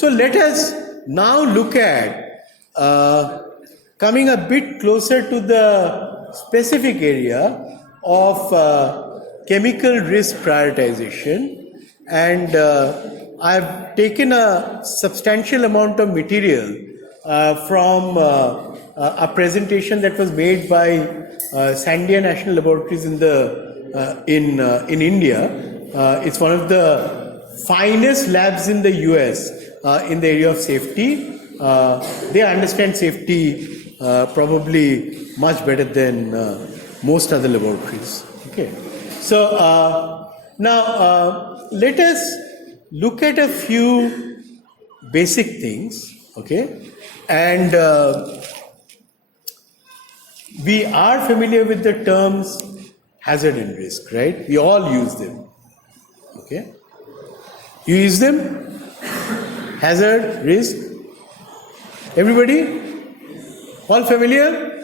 So let us now look at coming a bit closer to the specific area of chemical risk prioritization, and I've taken a substantial amount of material from a presentation that was made by Sandia National Laboratories in India. It's one of the finest labs in the US in the area of safety. They understand safety probably much better than most other laboratories. Okay, so now let us look at a few basic things. Okay, and we are familiar with the terms hazard and risk, right? We all use them. Okay, you use them? Hazard, risk. Everybody? All familiar?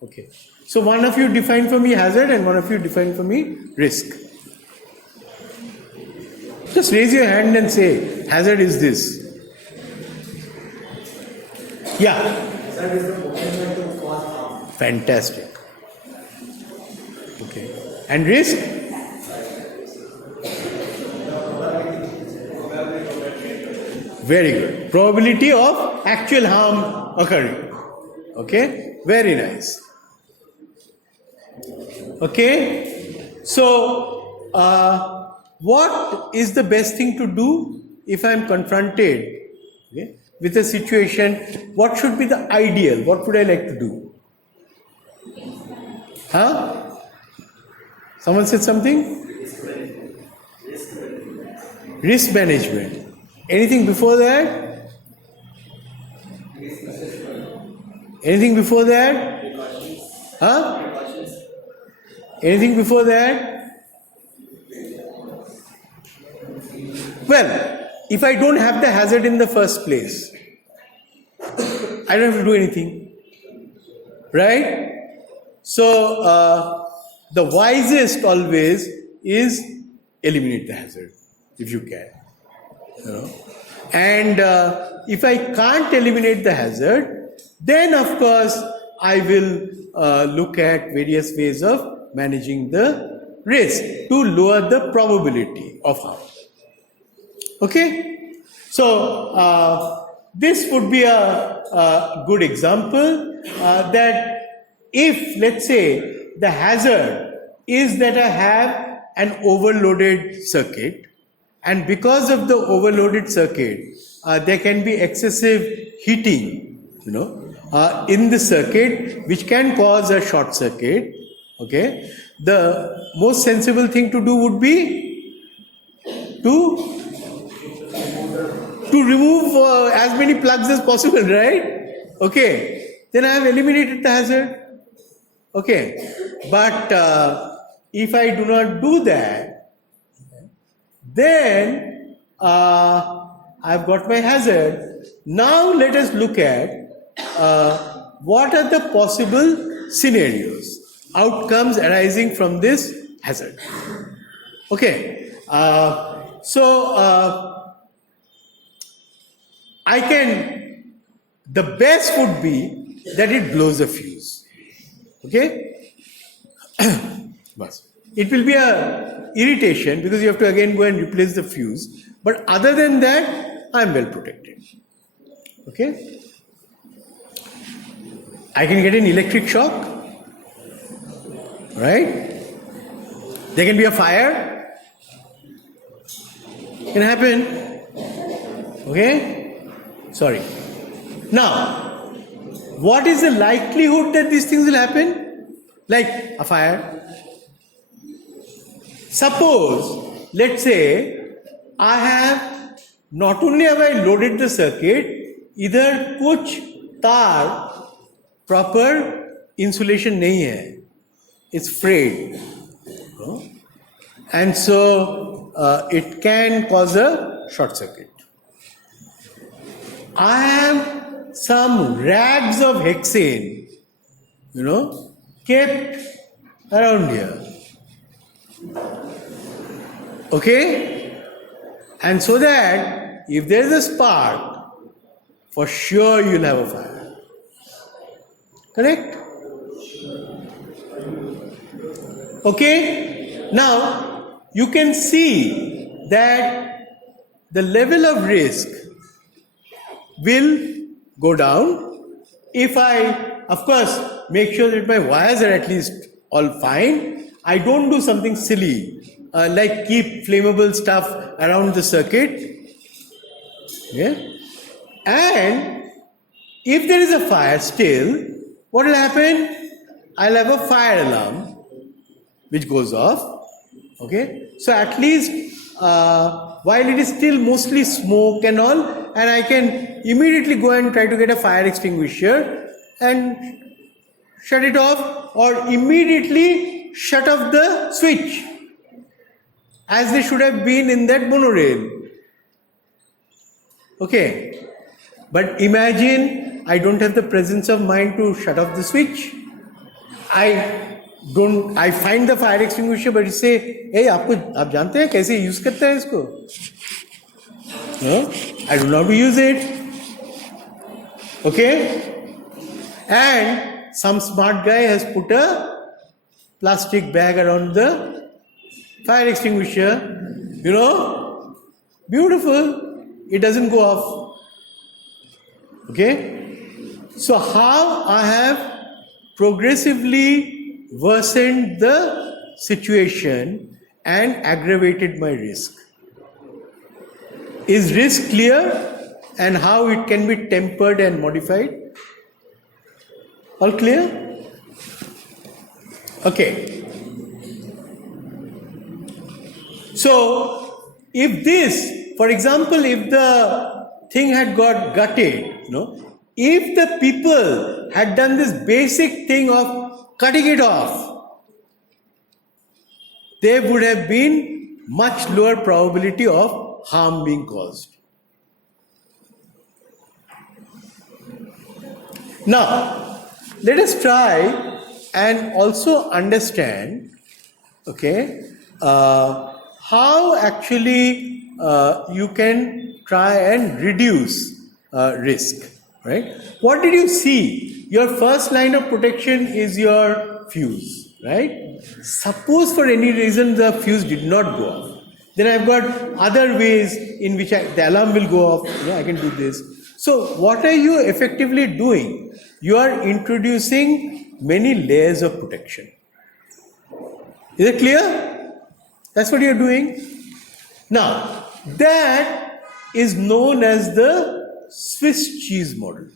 Okay. So one of you define for me hazard and one of you define for me risk. Just raise your hand and say, hazard is this. Yeah. Hazard is the potential to cause harm. Fantastic. Okay. And risk? Very good. Probability of actual harm occurring. Okay? Very nice. Okay? So, what is the best thing to do if I am confronted, okay, with a situation? What should be the ideal? What would I like to do? Huh? Someone said something? Risk management. Anything before that? Anything before that? Huh? Anything before that? Well, if I don't have the hazard in the first place, I don't have to do anything. Right? So, the wisest always is eliminate the hazard, if you can. You know? And if I can't eliminate the hazard, then of course I will look at various ways of managing the risk to lower the probability of harm. Okay? So this would be a good example that if, let's say, the hazard is that I have an overloaded circuit, and because of the overloaded circuit, there can be excessive heating, in the circuit, which can cause a short circuit. Okay, the most sensible thing to do would be to remove as many plugs as possible, right? Okay, then I have eliminated the hazard. Okay, but if I do not do that, then I've got my hazard. Now let us look at what are the possible scenarios, outcomes arising from this hazard. Okay, the best would be that it blows a fuse. Okay, it will be a irritation because you have to again go and replace the fuse. But other than that, I am well protected. Okay, I can get an electric shock, right? There can be a fire. Can happen. Okay, sorry. Now, what is the likelihood that these things will happen? Like a fire. Suppose, let's say, I have not only have I loaded the circuit, either कुछ तार proper insulation नहीं है, it's frayed, and so it can cause a short circuit. I have some rags of hexane, kept around here. Okay? And so that if there is a spark, for sure you'll have a fire. Correct? Okay? Now, you can see that the level of risk will go down if I, of course, make sure that my wires are at least all fine. I don't do something silly, like keep flammable stuff around the circuit. Yeah? And if there is a fire still, what will happen? I'll have a fire alarm which goes off. Okay? So at least while it is still mostly smoke and all, and I can immediately go and try to get a fire extinguisher and shut it off, or immediately shut off the switch, as they should have been in that monorail. Okay, but imagine I don't have the presence of mind to shut off the switch. I find the fire extinguisher, but it say, hey, आप जानते हैं कैसे use करता है इसको? I don't know how to use it. Okay, and some smart guy has put a plastic bag around the fire extinguisher. Beautiful. It doesn't go off. Okay? So how I have progressively worsened the situation and aggravated my risk. Is risk clear, and how it can be tempered and modified? All clear? Okay. So if this, for example, if the thing had got gutted, if the people had done this basic thing of cutting it off, there would have been much lower probability of harm being caused. Now, let us try and also understand, how actually you can try and reduce risk, right? What did you see? Your first line of protection is your fuse, right? Suppose for any reason the fuse did not go off. Then I've got other ways in which the alarm will go off. I can do this. So what are you effectively doing? You are introducing many layers of protection. Is it clear? That's what you're doing. Now, that is known as the Swiss cheese model.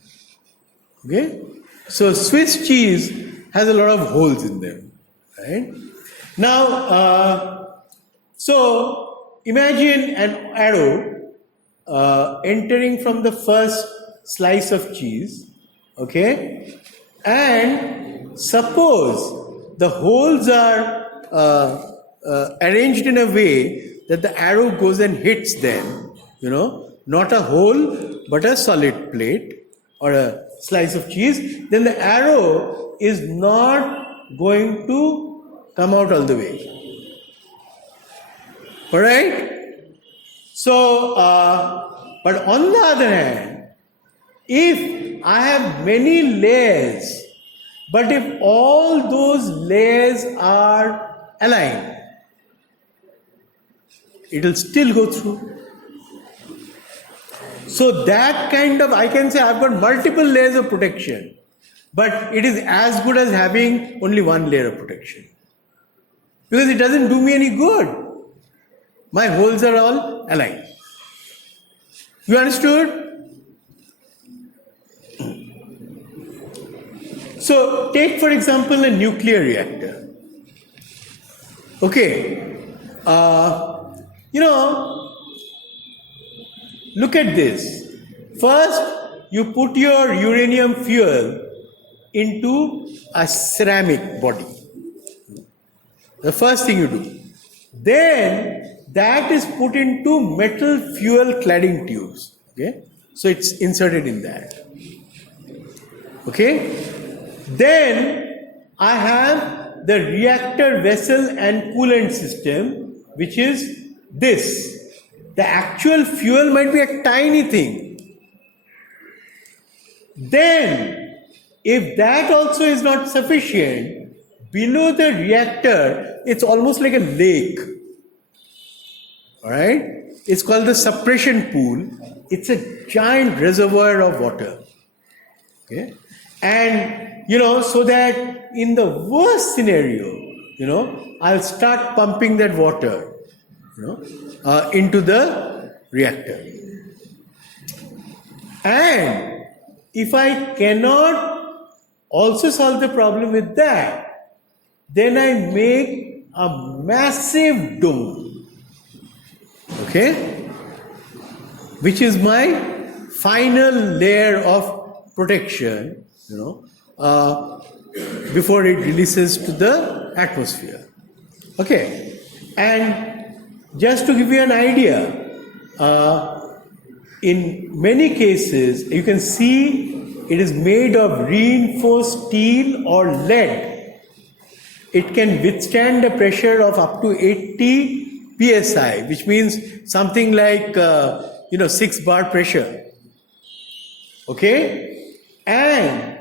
Okay? So Swiss cheese has a lot of holes in them. Right? Now, so imagine an arrow entering from the first slice of cheese, okay? And suppose the holes are arranged in a way that the arrow goes and hits them, not a hole but a solid plate or a slice of cheese, then the arrow is not going to come out all the way. Alright? So, but on the other hand, if I have many layers, but if all those layers are aligned, it will still go through. So that kind of, I can say I've got multiple layers of protection, but it is as good as having only one layer of protection. Because it doesn't do me any good. My holes are all aligned. You understood? So take for example a nuclear reactor. Okay. Look at this. First, you put your uranium fuel into a ceramic body. The first thing you do. Then that is put into metal fuel cladding tubes. Okay? So it's inserted in that. Okay? Then I have the reactor vessel and coolant system, which is this. the actual fuel might be a tiny thing. Then, if that also is not sufficient, below the reactor, it's almost like a lake. All right? It's called the suppression pool. It's a giant reservoir of water. Okay? And, so that in the worst scenario, I'll start pumping that water, into the reactor. And if I cannot also solve the problem with that, then I make a massive dome, okay, which is my final layer of protection, before it releases to the atmosphere. Okay, and just to give you an idea, in many cases, you can see it is made of reinforced steel or lead. It can withstand a pressure of up to 80 psi, which means something like 6 bar pressure. Okay, and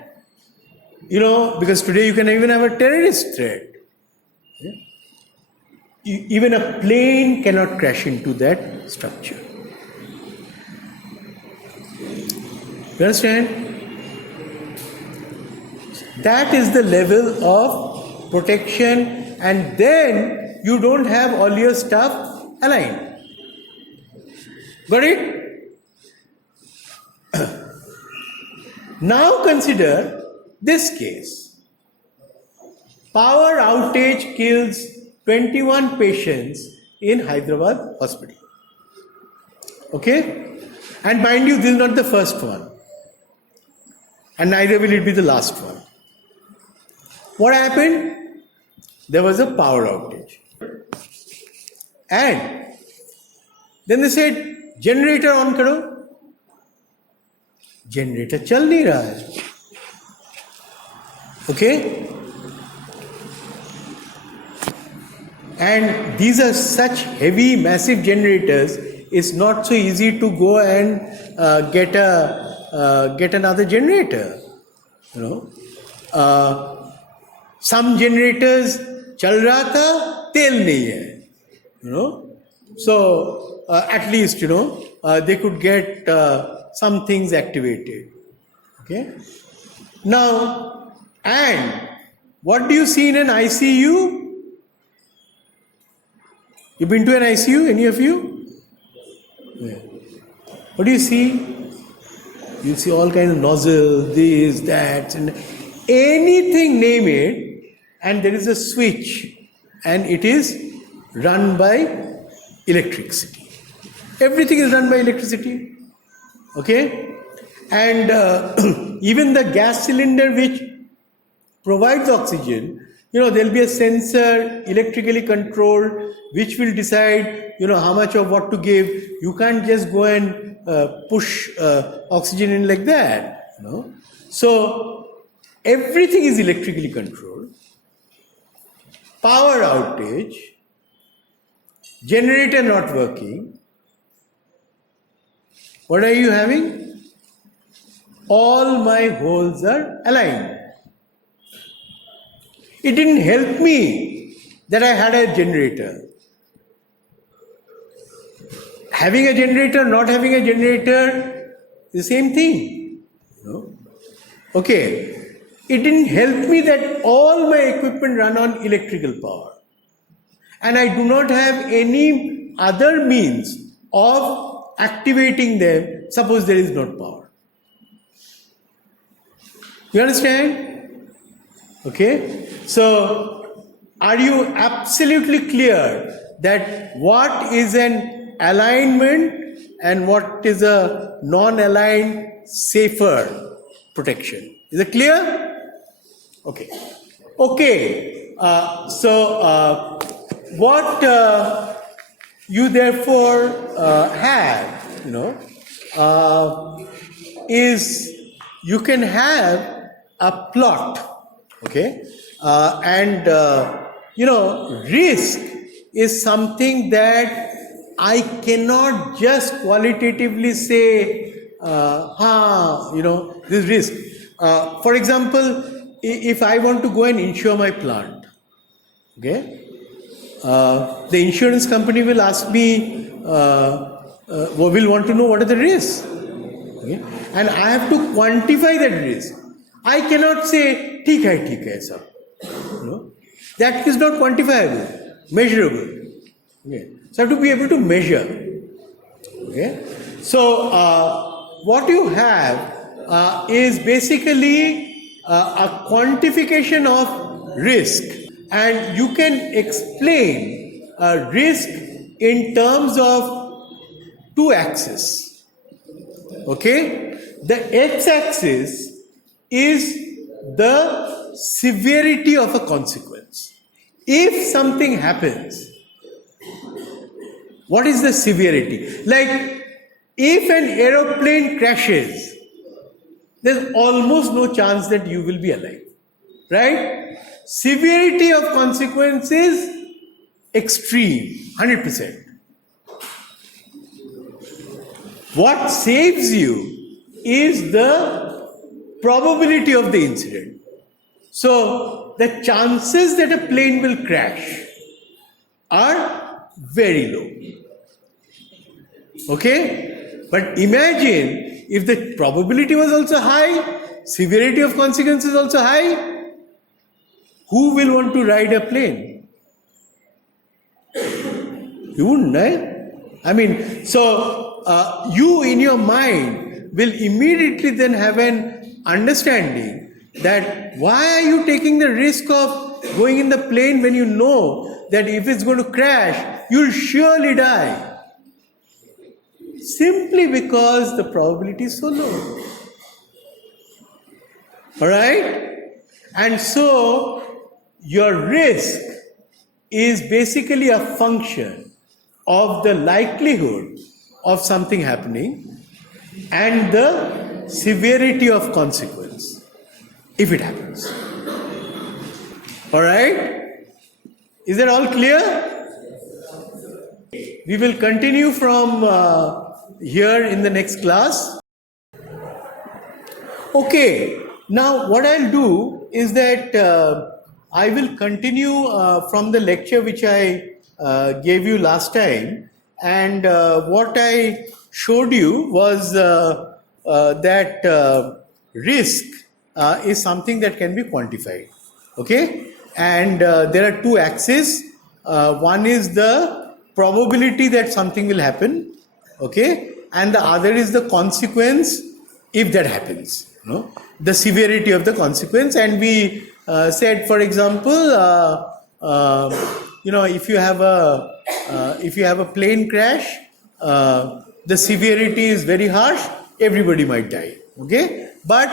because today you can even have a terrorist threat. Even a plane cannot crash into that structure. You understand? That is the level of protection, and then you don't have all your stuff aligned. Got it? Now consider this case. Power outage kills 21 patients in Hyderabad hospital. Okay? And mind you, this is not the first one. And neither will it be the last one. What happened? There was a power outage. And then they said, generator on karo. Generator chal nahi raha hai. Okay? And these are such heavy, massive generators, it's not so easy to go and get another generator. Some generators chal raha tha, tel nahi hai. So at least they could get some things activated. Okay. Now, and what do you see in an ICU? You've been to an ICU, any of you? Yeah. What do you see? You see all kinds of nozzles, this, that, and anything, name it, and there is a switch, and it is run by electricity. Everything is run by electricity. Okay? And even the gas cylinder which provides oxygen, there'll be a sensor electrically controlled which will decide, how much of what to give. You can't just go and push oxygen in like that. So everything is electrically controlled. Power outage, generator not working. What are you having? All my holes are aligned. It didn't help me that I had a generator. Having a generator, not having a generator, the same thing. Okay. It didn't help me that all my equipment run on electrical power. And I do not have any other means of activating them, suppose there is not power. You understand? Okay? So, are you absolutely clear that what is an alignment and what is a non-aligned safer protection? Is it clear? Okay. Okay. What you therefore have, is you can have a plot, okay, and risk is something that I cannot just qualitatively say, this risk. For example, if I want to go and insure my plant, okay, the insurance company will ask me, will want to know what are the risks, okay? And I have to quantify that risk. I cannot say, ठीक है, sir. No? That is not quantifiable, measurable. Okay. So I have to be able to measure. Okay. So what you have is basically a quantification of risk, and you can explain risk in terms of two axes. Okay. The x-axis is the severity of a consequence. If something happens, what is the severity? Like, if an aeroplane crashes, there's almost no chance that you will be alive, right? Severity of consequence is extreme, 100%. What saves you is the probability of the incident. So, the chances that a plane will crash are very low. Okay? But imagine if the probability was also high, severity of consequences also high, who will want to ride a plane? You wouldn't, right? I mean, so you in your mind will immediately then have an understanding that why are you taking the risk of going in the plane when you know that if it's going to crash, you'll surely die. Simply because the probability is so low. Alright? And so your risk is basically a function of the likelihood of something happening and the severity of consequence if it happens. Alright? Is that all clear? We will continue from here in the next class. Okay, now what I'll do is that I will continue from the lecture which I gave you last time, and what I showed you was that risk is something that can be quantified. Okay, and there are two axes. One is the probability that something will happen, okay, and the other is the consequence if that happens, the severity of the consequence. And we said, for example, if you have a plane crash, the severity is very harsh, everybody might die, okay, but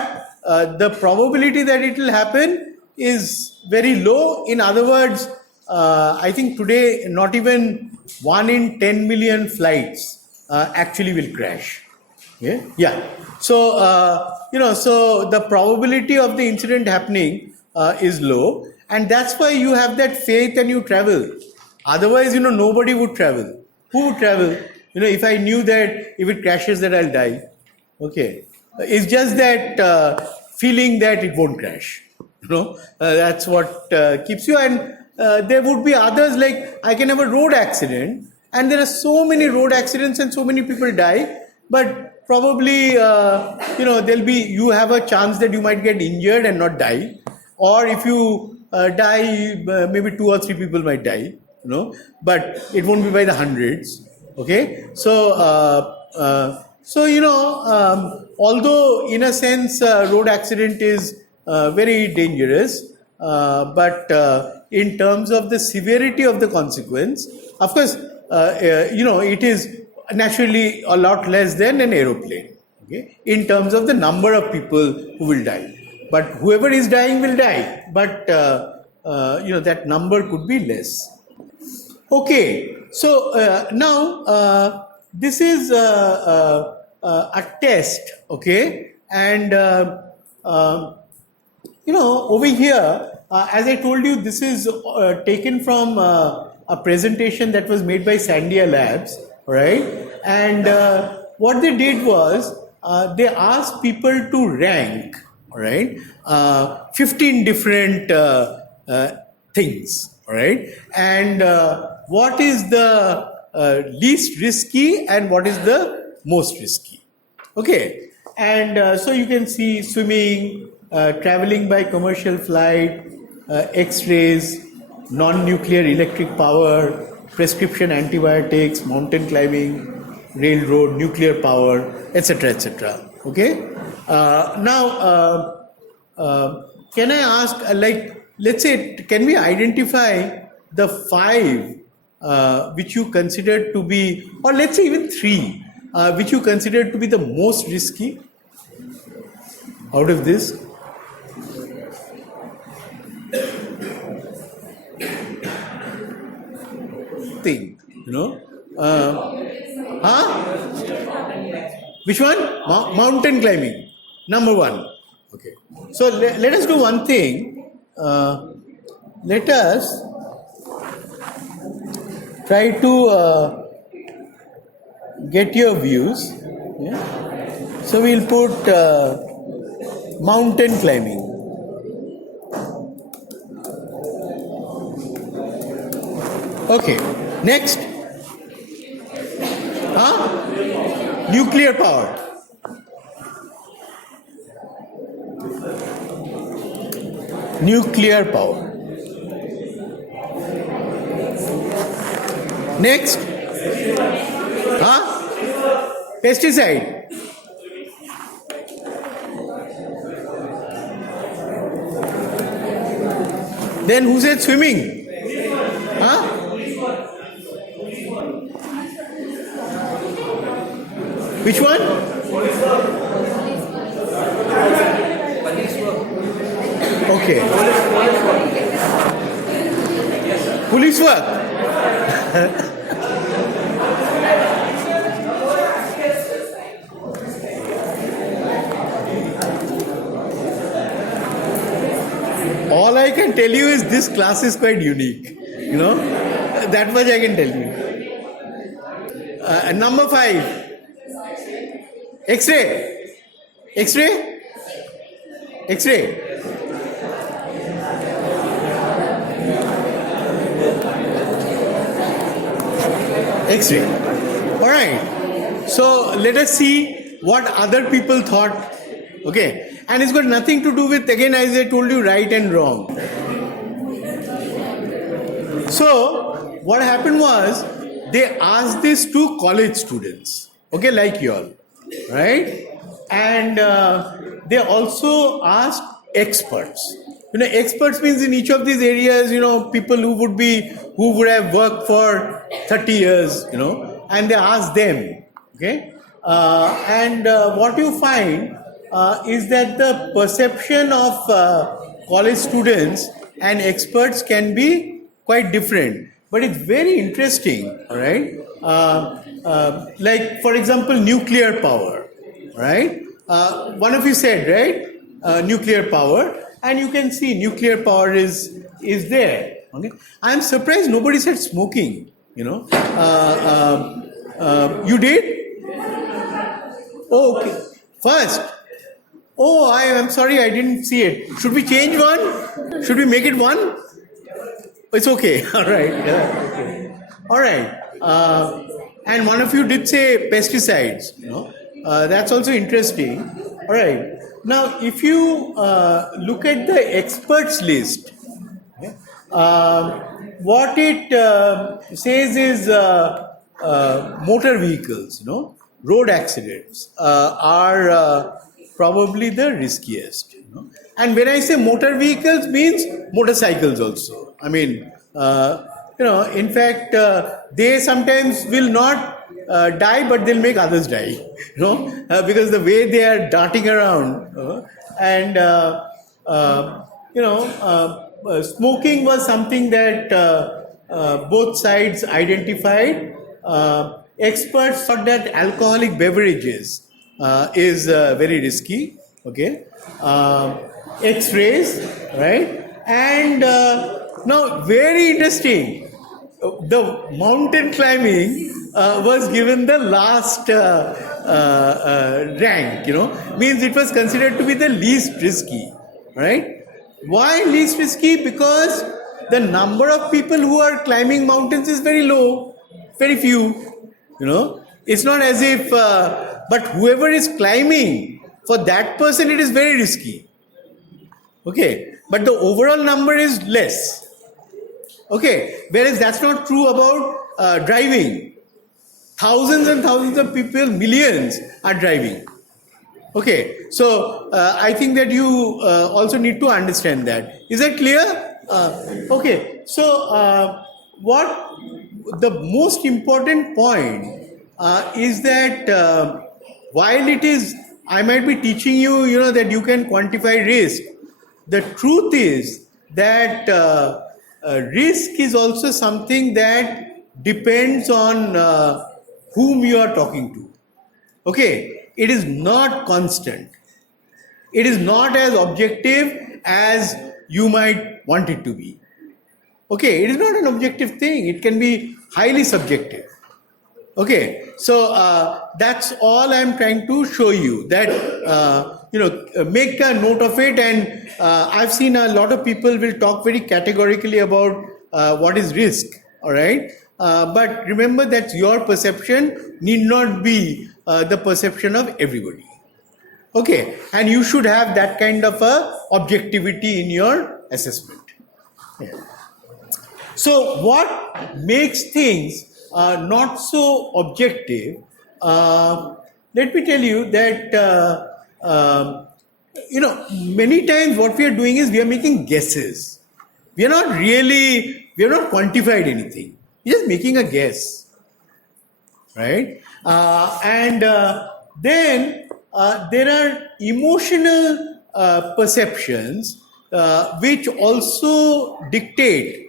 the probability that it will happen is very low. In other words, I think today not even 1 in 10 million flights actually will crash. Yeah. So so the probability of the incident happening is low, and that's why you have that faith and you travel. Otherwise, nobody would travel. Who would travel? If I knew that if it crashes that I'll die. Okay. It's just that feeling that it won't crash. That's what keeps you. And there would be others, like I can have a road accident, and there are so many road accidents and so many people die, but probably you have a chance that you might get injured and not die, or if you die, maybe 2 or 3 people might die, but it won't be by the hundreds. Okay, so although in a sense road accident is very dangerous, but in terms of the severity of the consequence, of course, it is naturally a lot less than an aeroplane, okay, in terms of the number of people who will die. But whoever is dying will die, but that number could be less. Okay, so now this is a test, okay, and over here, as I told you, this is taken from a presentation that was made by Sandia Labs, right? And what they did was they asked people to rank, right? 15 different things, right? And what is the least risky and what is the most risky? Okay, and so you can see swimming, traveling by commercial flight, X-rays, non-nuclear electric power, prescription antibiotics, mountain climbing, railroad, nuclear power, etc., etc. Okay. Can I ask, let's say, can we identify the five which you consider to be, or let's say even three, which you consider to be the most risky out of this? Thing, Which one? Mountain climbing, number one. Okay. So let us do one thing. Let us try to get your views. Yeah? So we'll put mountain climbing. Okay. Next. Nuclear power. Nuclear power. Next. Pesticide. Then who said swimming? Which one? Okay. Police work. All I can tell you is this class is quite unique. That much I can tell you. Number 5. X-ray. X-ray? X-ray. X-ray. All right. So let us see what other people thought. Okay. And it's got nothing to do with, again, as I told you, right and wrong. So what happened was they asked this to college students. Okay, like you all. Right? And they also asked experts. Experts means in each of these areas, people who would have worked for 30 years, and they asked them. Okay? And what you find is that the perception of college students and experts can be quite different. But it's very interesting, all right? Like, for example, nuclear power, right? One of you said, right? Nuclear power. And you can see nuclear power is there. Okay? I'm surprised nobody said smoking, You did? Oh, okay. First. Oh, I am sorry, I didn't see it. Should we change one? Should we make it one? It's okay. All right. Yeah, okay. All right. And one of you did say pesticides. That's also interesting. All right. Now, if you look at the experts list, what it says is motor vehicles, road accidents are probably the riskiest. And when I say motor vehicles, means motorcycles also. I mean, in fact, they sometimes will not die, but they'll make others die, because the way they are darting around, and smoking was something that both sides identified. Experts thought that alcoholic beverages is very risky. Okay, X-rays, right? And now, very interesting. The mountain climbing, was given the last rank, means it was considered to be the least risky, right? Why least risky? Because the number of people who are climbing mountains is very low, very few, It's not as if, but whoever is climbing, for that person it is very risky. Okay, but the overall number is less. Okay, whereas that's not true about driving. Thousands and thousands of people, millions are driving. Okay, so I think that you also need to understand that. Is that clear? Okay, so what the most important point is that while it is, I might be teaching you, that you can quantify risk. The truth is that risk is also something that depends on whom you are talking to. Okay, it is not constant. It is not as objective as you might want it to be. Okay, it is not an objective thing. It can be highly subjective. Okay, so that's all I'm trying to show you, that make a note of it. And I've seen a lot of people will talk very categorically about what is risk, all right? But remember that your perception need not be the perception of everybody. Okay, and you should have that kind of a objectivity in your assessment. Yeah. So what makes things not so objective? Let me tell you that many times what we are doing is we are making guesses. We are not quantified anything. We are just making a guess, right? And then there are emotional perceptions which also dictate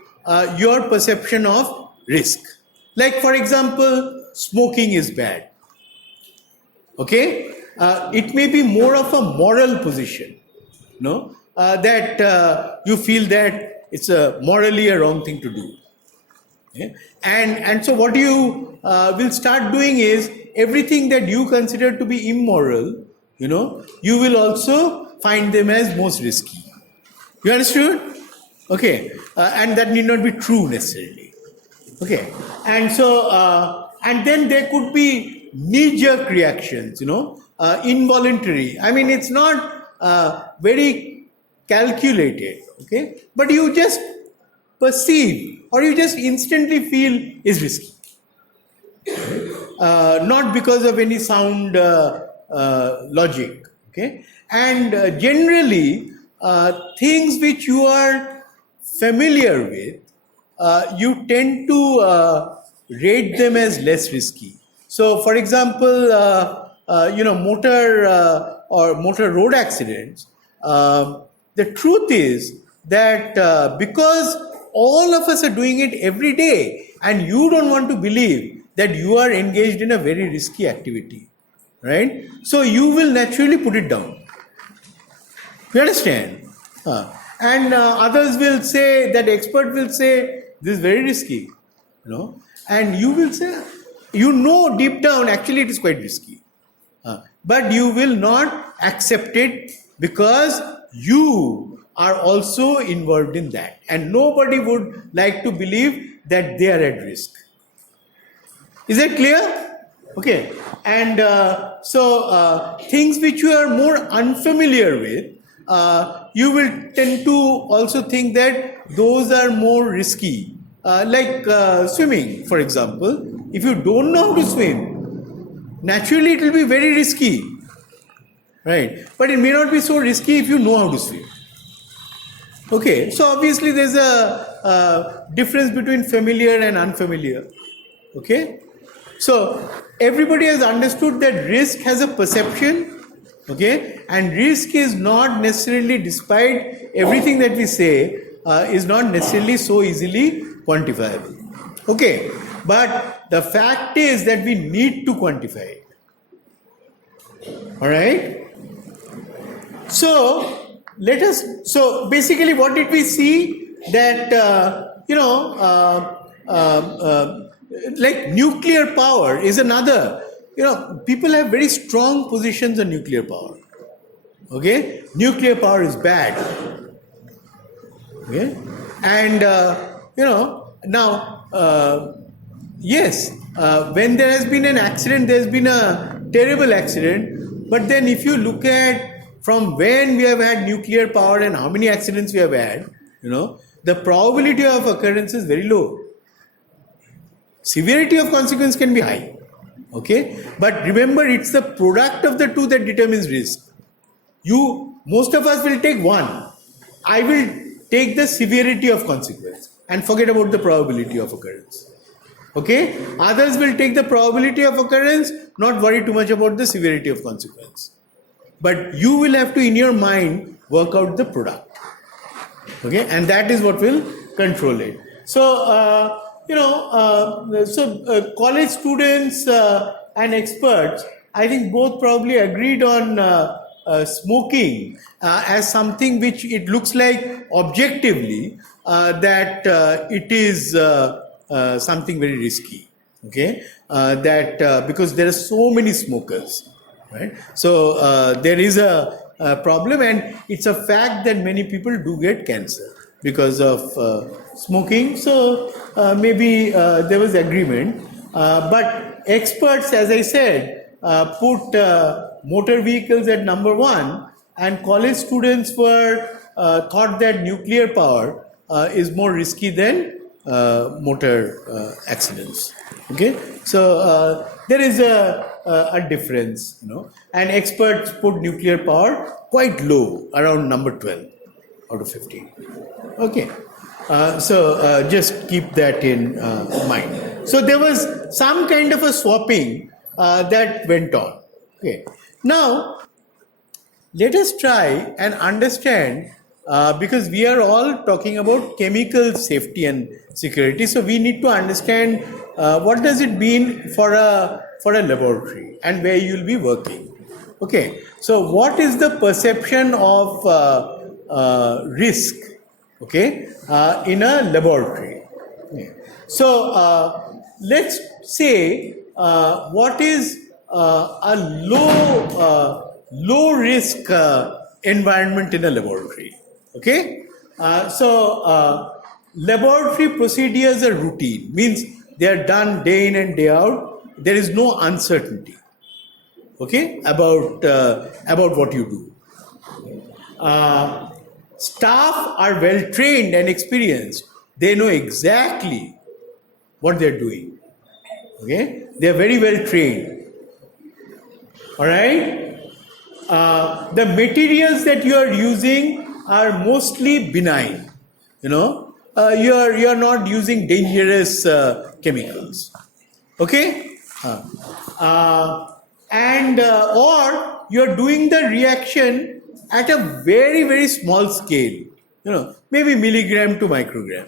your perception of risk. Like, for example, smoking is bad. Okay? It may be more of a moral position, that you feel that it's morally a wrong thing to do. Okay? And so what you will start doing is everything that you consider to be immoral, you will also find them as most risky. You understood? Okay. And that need not be true necessarily. Okay. And so, and then there could be knee-jerk reactions, involuntary. I mean, it's not very calculated, okay? But you just perceive or you just instantly feel is risky. Not because of any sound logic, okay? And generally, things which you are familiar with, you tend to rate them as less risky. So, for example, motor or motor road accidents, the truth is that because all of us are doing it every day and you don't want to believe that you are engaged in a very risky activity, right? So you will naturally put it down. You understand? And others will say, that expert will say, this is very risky, and you will say, deep down, actually it is quite risky. But you will not accept it because you are also involved in that. And nobody would like to believe that they are at risk. Is that clear? Okay. And so things which you are more unfamiliar with, you will tend to also think that those are more risky. Like swimming, for example. If you don't know how to swim, naturally it will be very risky, right? But it may not be so risky if you know how to swim. Okay, so obviously there's a difference between familiar and unfamiliar. Okay, so everybody has understood that risk has a perception. Okay, and risk is not necessarily, despite everything that we say, is not necessarily so easily quantifiable. Okay, but the fact is that we need to quantify it. All right. So so basically, what did we see? That like nuclear power is another. People have very strong positions on nuclear power. Okay, nuclear power is bad. Okay, and now yes, when there has been an accident, there has been a terrible accident. But then, if you look at from when we have had nuclear power and how many accidents we have had, the probability of occurrence is very low. Severity of consequence can be high. Okay, but remember, it's the product of the two that determines risk. Most of us will take one. I will take the severity of consequence and forget about the probability of occurrence. Okay, others will take the probability of occurrence, not worry too much about the severity of consequence. But you will have to, in your mind, work out the product. Okay, and that is what will control it. So, college students and experts, I think both probably agreed on smoking as something which it looks like objectively that it is something very risky. Okay, because there are so many smokers, right? So there is a problem, and it's a fact that many people do get cancer because of smoking. So maybe there was agreement, but experts, as I said, put motor vehicles at number one, and college students were thought that nuclear power is more risky than motor accidents. Okay, so there is a difference, and experts put nuclear power quite low, around number 12 out of 15. Okay, so just keep that in mind. So there was some kind of a swapping that went on. Okay, now let us try and understand, because we are all talking about chemical safety and security, so we need to understand what does it mean for a laboratory and where you will be working. Okay, so what is the perception of risk, okay, in a laboratory? Okay. So let's say what is a low risk environment in a laboratory. Okay, so laboratory procedures are routine, means they are done day in and day out. There is no uncertainty, okay, about what you do. Staff are well trained and experienced. They know exactly what they're doing. Okay, they are very well trained. All right. The materials that you are using are mostly benign. You are not using dangerous chemicals. Okay, and or you are doing the reaction at a very, very small scale. Maybe milligram to microgram.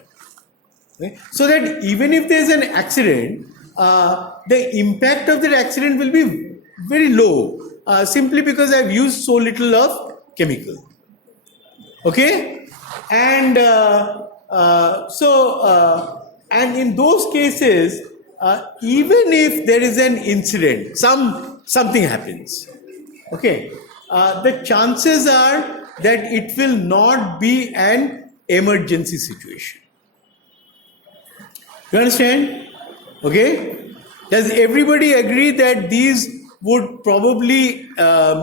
Okay? So that even if there is an accident, the impact of that accident will be very low, simply because I've used so little of chemical. Okay, and and in those cases, even if there is an incident, something happens. Okay, the chances are that it will not be an emergency situation. You understand? Okay, does everybody agree that these would probably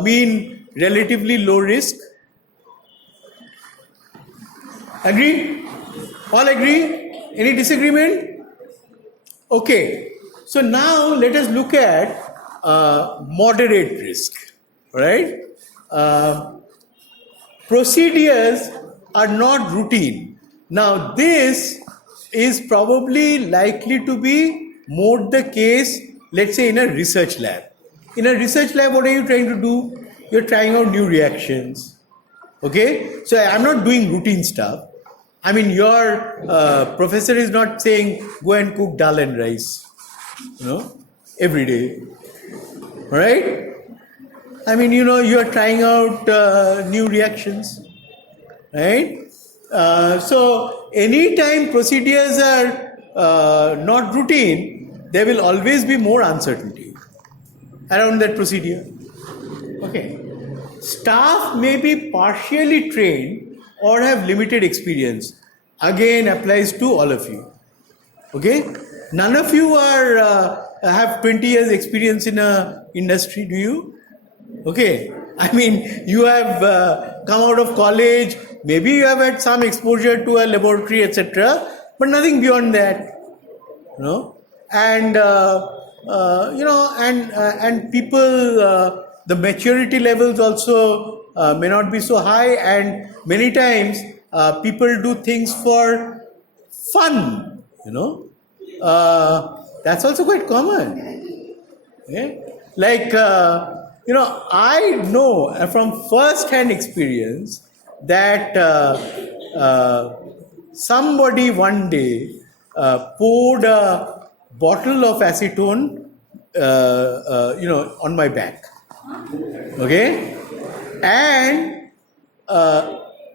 mean relatively low risk? Agree? All agree? Any disagreement? Okay, so now let us look at moderate risk. Right? Procedures are not routine. Now this is probably likely to be more the case, let's say, in a research lab. In a research lab, what are you trying to do? You're trying out new reactions. Okay, so I'm not doing routine stuff. I mean, your professor is not saying go and cook dal and rice, every day. All right? I mean, you are trying out new reactions, right? So anytime procedures are not routine, there will always be more uncertainty around that procedure. Okay. Staff may be partially trained or have limited experience. Again, applies to all of you. Okay. None of you have 20 years experience in a industry, do you? Okay. I mean, you have come out of college. Maybe you have had some exposure to a laboratory, etc. But nothing beyond that. You know. And and people, the maturity levels also may not be so high, and many times people do things for fun, that's also quite common. Okay? Like, I know from first hand experience that somebody one day poured a bottle of acetone, on my back. Okay? And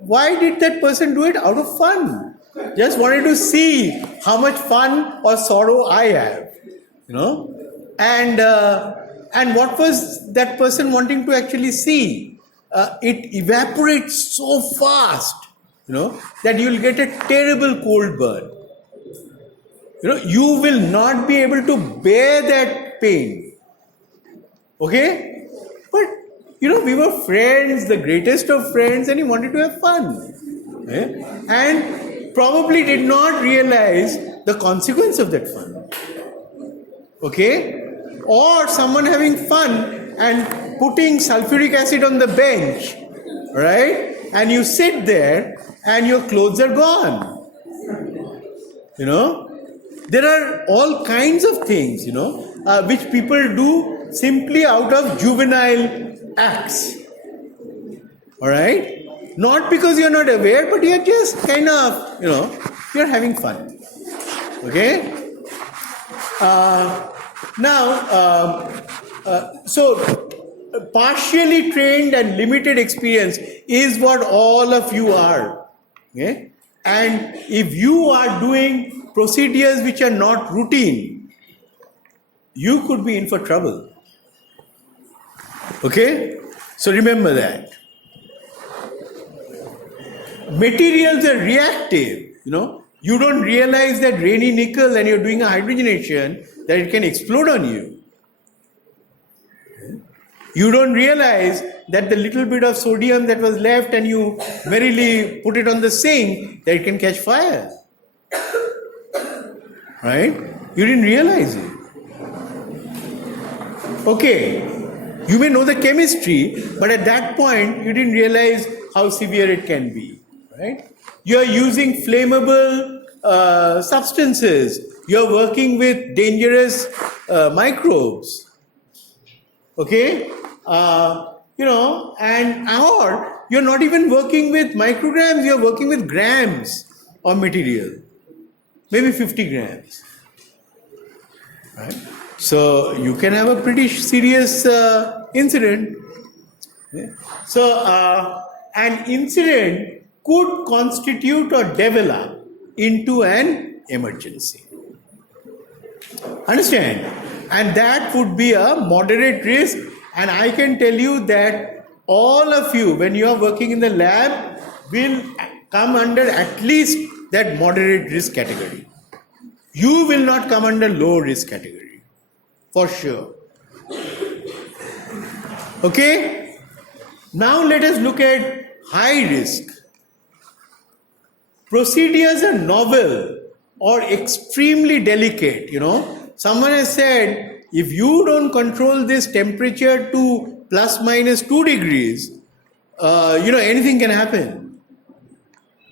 why did that person do it? Out of fun. Just wanted to see how much fun or sorrow I have. And what was that person wanting to actually see? It evaporates so fast, that you will get a terrible cold burn. You will not be able to bear that pain. Okay? But, we were friends, the greatest of friends, and he wanted to have fun. Okay? And probably did not realize the consequence of that fun. Okay? Or someone having fun and putting sulfuric acid on the bench, right? And you sit there and your clothes are gone. There are all kinds of things, which people do simply out of juvenile acts. Alright? Not because you're not aware, but you're just kind of, you're having fun. Okay? So partially trained and limited experience is what all of you are. Okay? And if you are doing procedures which are not routine, you could be in for trouble. Okay? So remember that. Materials are reactive, You don't realize that rainy nickel and you're doing a hydrogenation, that it can explode on you. You don't realize that the little bit of sodium that was left and you merrily put it on the sink, that it can catch fire. Right? You didn't realize it. Okay. You may know the chemistry, but at that point, you didn't realize how severe it can be. Right? You're using flammable substances. You're working with dangerous microbes. Okay? And or you're not even working with micrograms, you're working with grams of material. Maybe 50 grams. Right? So you can have a pretty serious incident. Okay? So an incident could constitute or develop into an emergency. Understand? And that would be a moderate risk. And I can tell you that all of you, when you are working in the lab, will come under at least that moderate risk category. You will not come under low risk category. For sure. Okay? Now let us look at high risk. Procedures are novel or extremely delicate, Someone has said, if you don't control this temperature to plus minus 2 degrees, anything can happen.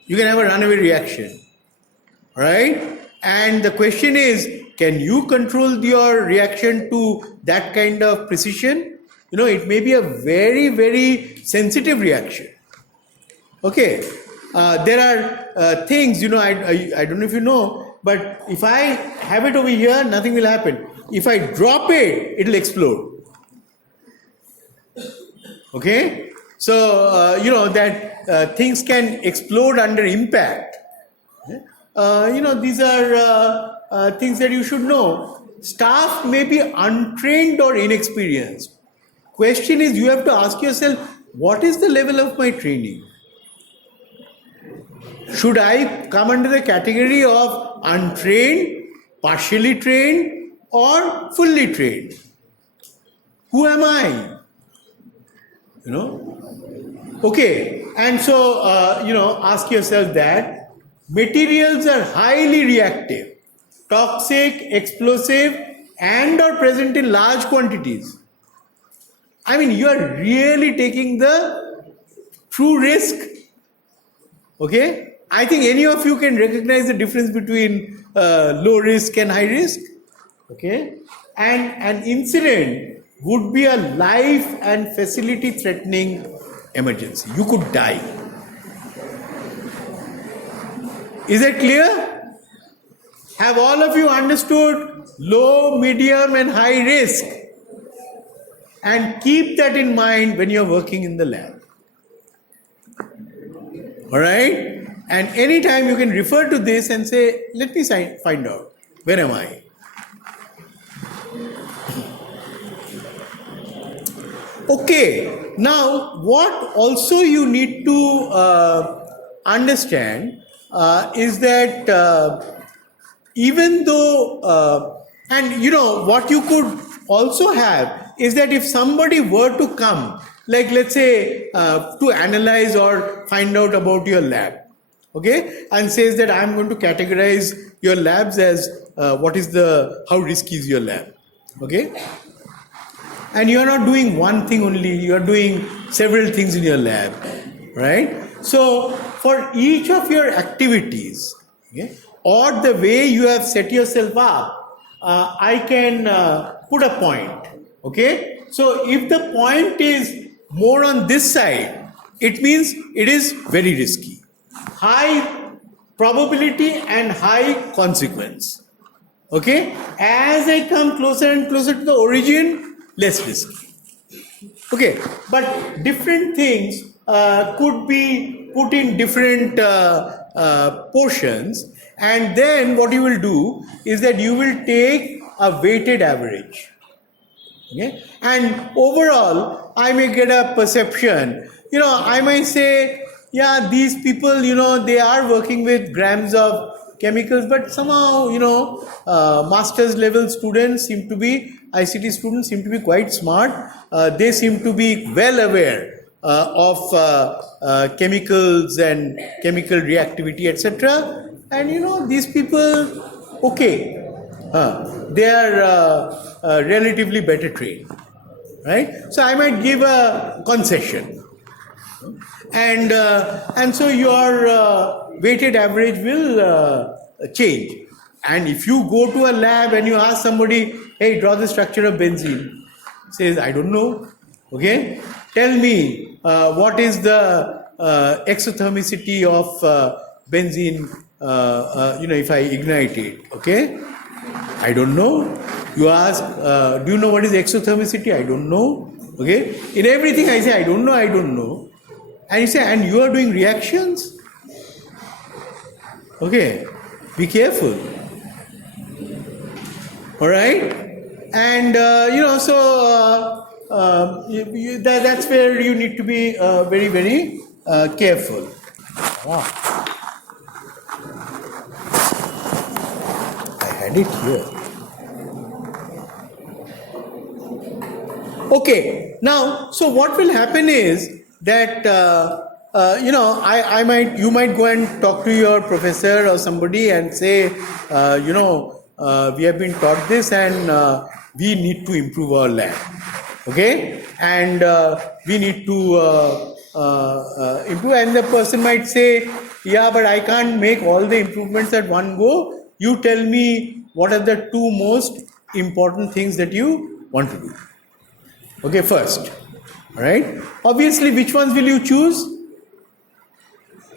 You can have a runaway reaction. Right? And the question is, can you control your reaction to that kind of precision? It may be a very, very sensitive reaction. Okay. There are things, I don't know if you know, but if I have it over here, nothing will happen. If I drop it, it will explode. Okay? So, that things can explode under impact. These are things that you should know. Staff may be untrained or inexperienced. Question is, you have to ask yourself, what is the level of my training? Should I come under the category of untrained, partially trained, or fully trained? Who am I? You know? Okay, and so, ask yourself that materials are highly reactive, toxic, explosive, and are present in large quantities. I mean, you are really taking the true risk. Okay? I think any of you can recognize the difference between low risk and high risk. Okay? And an incident would be a life and facility threatening emergency. You could die. Is it clear? Have all of you understood low, medium, and high risk? And keep that in mind when you're working in the lab. All right? And anytime you can refer to this and say, let me find out, where am I? Okay, now what also you need to understand is that even though, and what you could also have is that if somebody were to come, like let's say to analyze or find out about your lab, okay, and says that I'm going to categorize your labs as how risky is your lab, okay, and you're not doing one thing only, you're doing several things in your lab, right? So for each of your activities, okay, or the way you have set yourself up, I can put a point, okay? So if the point is more on this side, it means it is very risky. High probability and high consequence. Okay? As I come closer and closer to the origin, less risky. Okay, but different things could be put in different portions, and then what you will do is that you will take a weighted average. Okay? And overall, I may get a perception. I might say, yeah, these people, they are working with grams of chemicals, but somehow, master's level students seem to be, ICT students seem to be quite smart. They seem to be well aware of chemicals and chemical reactivity, etc. And these people, okay, they are relatively better trained, right? So I might give a concession, and so your weighted average will change. And if you go to a lab and you ask somebody, hey, draw the structure of benzene, says, I don't know. Okay, tell me what is the exothermicity of benzene, if I ignite it. Okay, I don't know. You ask, do you know what is exothermicity? I don't know. Okay, in everything I say, I don't know, I don't know. And you say, and you are doing reactions? Okay, be careful. All right? And, that's where you need to be very, very careful. Wow. I had it here. Okay, now, so what will happen is that, you might go and talk to your professor or somebody and say, we have been taught this and we need to improve our lab. Okay, and we need to improve, and the person might say, yeah, but I can't make all the improvements at one go. You tell me what are the two most important things that you want to do. Okay, first, all right. Obviously, which ones will you choose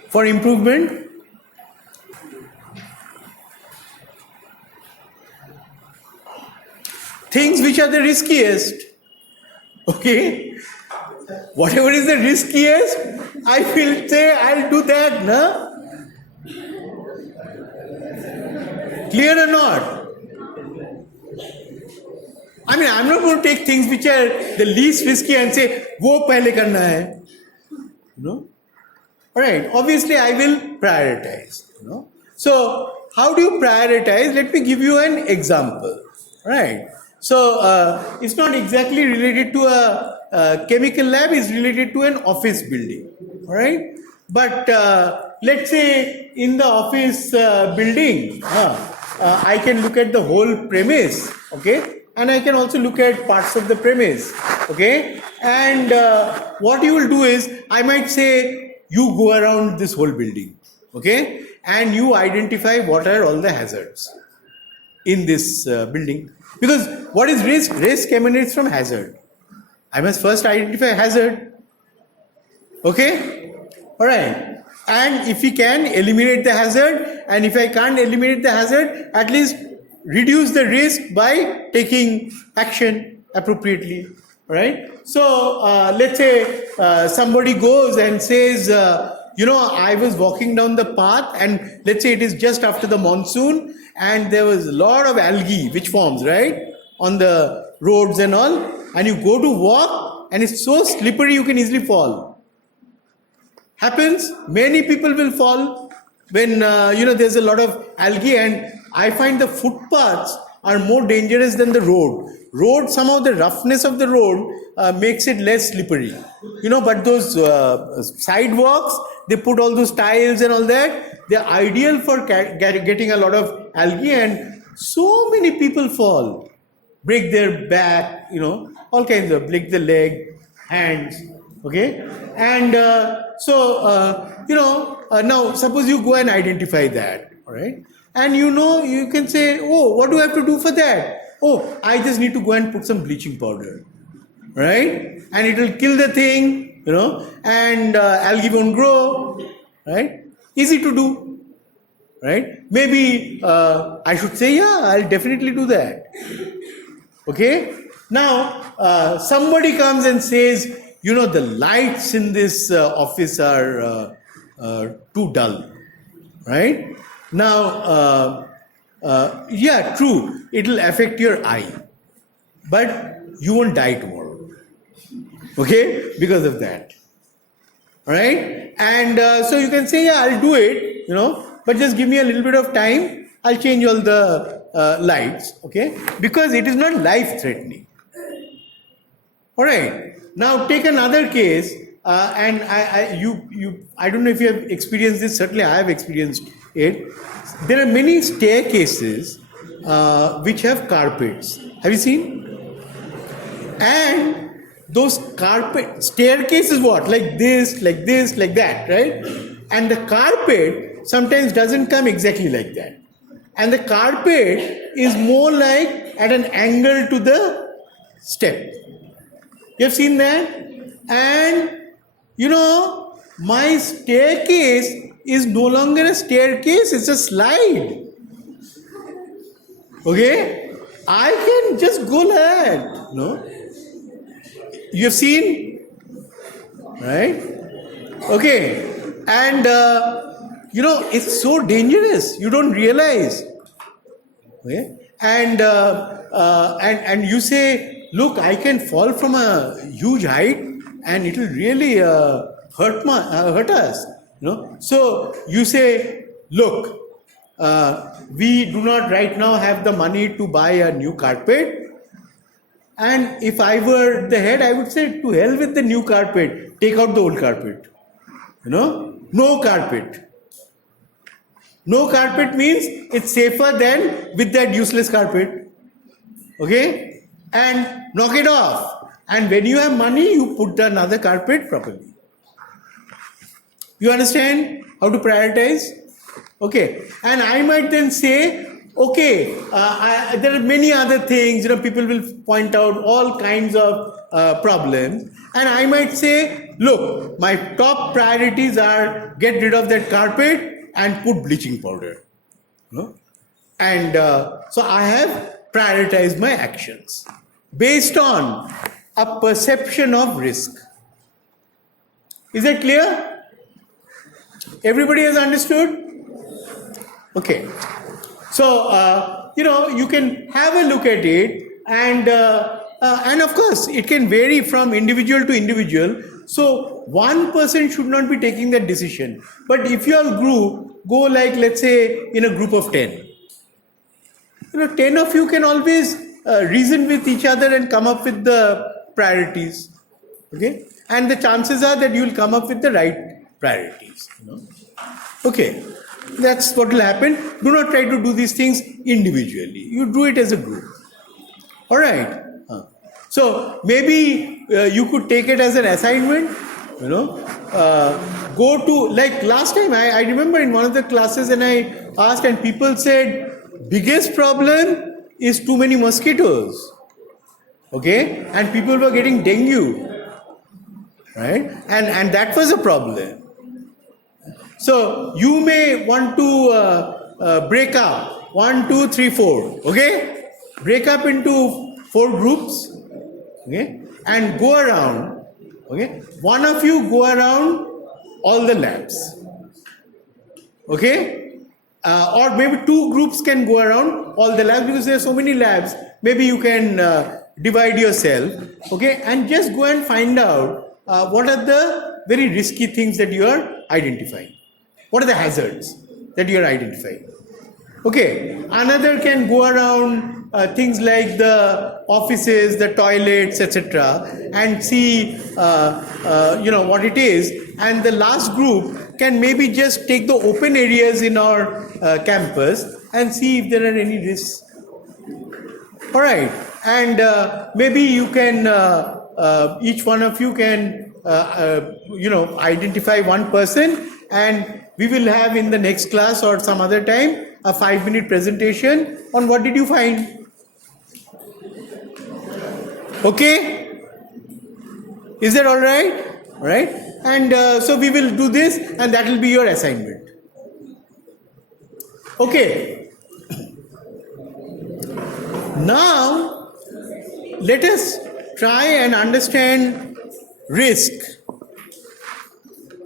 for improvement? Things which are the riskiest. Okay, whatever is the riskiest, I will say I'll do that, no? Clear or not? I mean, I'm not going to take things which are the least risky and say, wo pehle karna hai. You know? Alright, obviously I will prioritize. You know? So, how do you prioritize? Let me give you an example. Right? So, it's not exactly related to a chemical lab, it's related to an office building. Alright? But let's say in the office building, I can look at the whole premise, okay? And I can also look at parts of the premise, okay? And what you will do is, I might say, you go around this whole building, okay? And you identify what are all the hazards in this building. Because what is risk? Risk emanates from hazard. I must first identify hazard, okay? Alright. And if we can eliminate the hazard, and if I can't eliminate the hazard, at least reduce the risk by taking action appropriately, right? So let's say somebody goes and says, I was walking down the path, and let's say it is just after the monsoon, and there was a lot of algae which forms, right, on the roads and all, and you go to walk, and it's so slippery you can easily fall. Happens, many people will fall when there's a lot of algae, and I find the footpaths are more dangerous than the road. Somehow the roughness of the road makes it less slippery, but those sidewalks, they put all those tiles and all that, they're ideal for getting a lot of algae, and so many people fall, break their back, all kinds of, break the leg, hands, okay? And now suppose you go and identify that, all right? And you can say, oh, what do I have to do for that? Oh, I just need to go and put some bleaching powder, right? And it will kill the thing, and algae won't grow, right? Easy to do, right? Maybe I should say, yeah, I'll definitely do that, okay? Now, somebody comes and says, the lights in this office are too dull, right? Now, yeah, true, it will affect your eye, but you won't die tomorrow, okay, because of that, right? And so you can say, yeah, I'll do it, but just give me a little bit of time, I'll change all the lights, okay, because it is not life-threatening. All right. Now take another case, and I don't know if you have experienced this. Certainly, I have experienced it. There are many staircases which have carpets. Have you seen? And those staircases, what? Like this, like that, right? And the carpet sometimes doesn't come exactly like that. And the carpet is more like at an angle to the step. You have seen that? And my staircase is no longer a staircase, it's a slide. Okay? I can just go like that. No? You have seen? Right? Okay. And it's so dangerous. You don't realize. Okay? And you say, look, I can fall from a huge height and it will really hurt us. So you say, look, we do not right now have the money to buy a new carpet. And if I were the head, I would say, to hell with the new carpet. Take out the old carpet. No carpet. No carpet means it's safer than with that useless carpet. Okay? And knock it off. And when you have money, you put another carpet properly. You understand how to prioritize? Okay. And I might then say, okay, there are many other things, people will point out all kinds of problems. And I might say, look, my top priorities are get rid of that carpet and put bleaching powder. And so I have prioritized my actions based on a perception of risk. Is that clear? Everybody has understood? Okay. So, you can have a look at it And of course, it can vary from individual to individual. So one person should not be taking that decision. But if your group go like, let's say, in a group of 10, 10 of you can always reason with each other and come up with the priorities. Okay? And the chances are that you will come up with the right priorities. Okay, that's what will happen. Do not try to do these things individually. You do it as a group. All right. So maybe you could take it as an assignment. Go to, like last time, I remember in one of the classes, and I asked, and people said, biggest problem is too many mosquitoes. Okay, and people were getting dengue, right? And that was a problem. So you may want to break up 1, 2, 3, 4. Okay, break up into 4 groups. Okay, and go around. Okay, one of you go around all the labs. Okay, or maybe 2 groups can go around all the labs, because there are so many labs. Maybe you can divide yourself. Okay, and just go and find out what are the very risky things that you are identifying. What are the hazards that you are identifying? Okay, another can go around things like the offices, the toilets, etc., and see what it is. And the last group can maybe just take the open areas in our campus and see if there are any risks. All right, and maybe you can, each one of you can, identify one person, and we will have in the next class or some other time a 5-minute presentation on what did you find. Okay? Is that all right? All right? And so we will do this, and that will be your assignment. Okay. Now, let us try and understand risk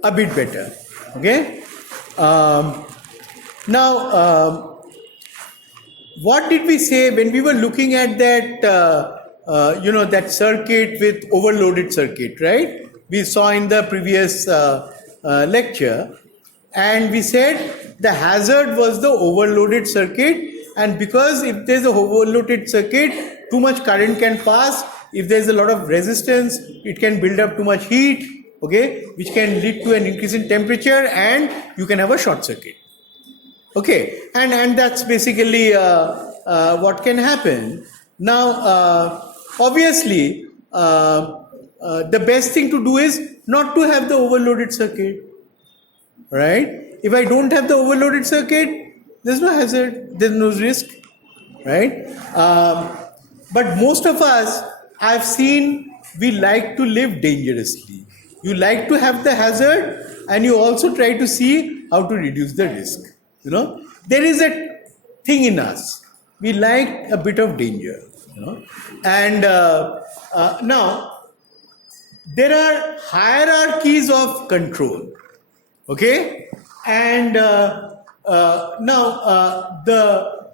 a bit better. Okay? Now, what did we say when we were looking at that, that circuit with overloaded circuit, right? We saw in the previous lecture, and we said the hazard was the overloaded circuit, and because if there's a overloaded circuit, too much current can pass. If there's a lot of resistance, it can build up too much heat, okay, which can lead to an increase in temperature, and you can have a short circuit. Okay, and that's basically what can happen. Now, obviously, the best thing to do is not to have the overloaded circuit, right? If I don't have the overloaded circuit, there's no hazard, there's no risk, right? But most of us, I've seen, we like to live dangerously. You like to have the hazard, and you also try to see how to reduce the risk. There is a thing in us. We like a bit of danger. And now there are hierarchies of control. Okay, and now the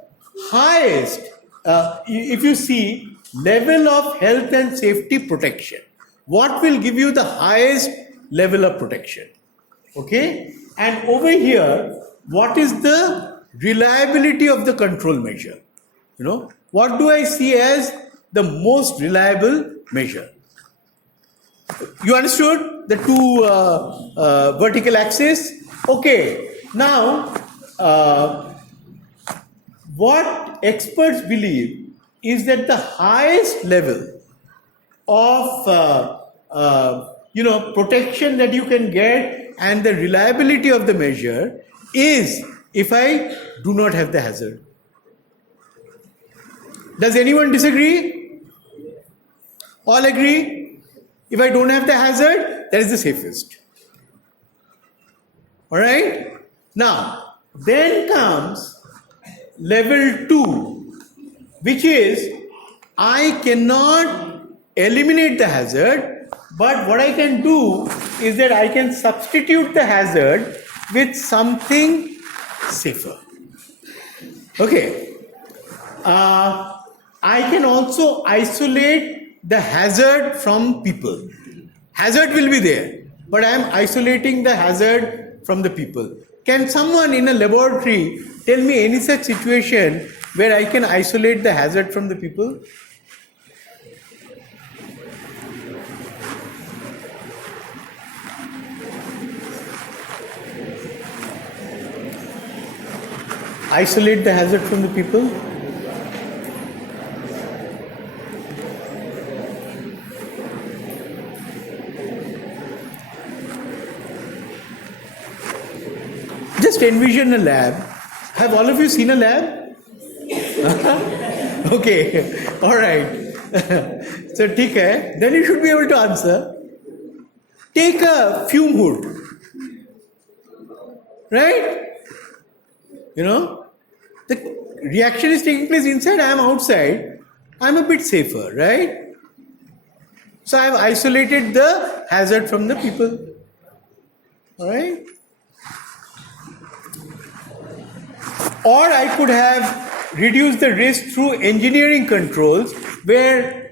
highest, if you see, level of health and safety protection, what will give you the highest level of protection? Okay, and over here, what is the reliability of the control measure? What do I see as the most reliable measure? You understood the 2 vertical axis? Okay, now what experts believe is that the highest level of protection that you can get and the reliability of the measure is if I do not have the hazard. Does anyone disagree? All agree? If I don't have the hazard, that is the safest. All right? Now, then comes level 2, which is I cannot eliminate the hazard, but what I can do is that I can substitute the hazard with something safer. Okay. I can also isolate the hazard from people. Hazard will be there, but I am isolating the hazard from the people. Can someone in a laboratory tell me any such situation where I can isolate the hazard from the people? Isolate the hazard from the people? Just envision a lab. Have all of you seen a lab? Okay, all right. So, ठीक है. Then you should be able to answer. Take a fume hood, right? You know, the reaction is taking place inside, I am outside, I am a bit safer, right? So I have isolated the hazard from the people. Alright? Or I could have reduced the risk through engineering controls where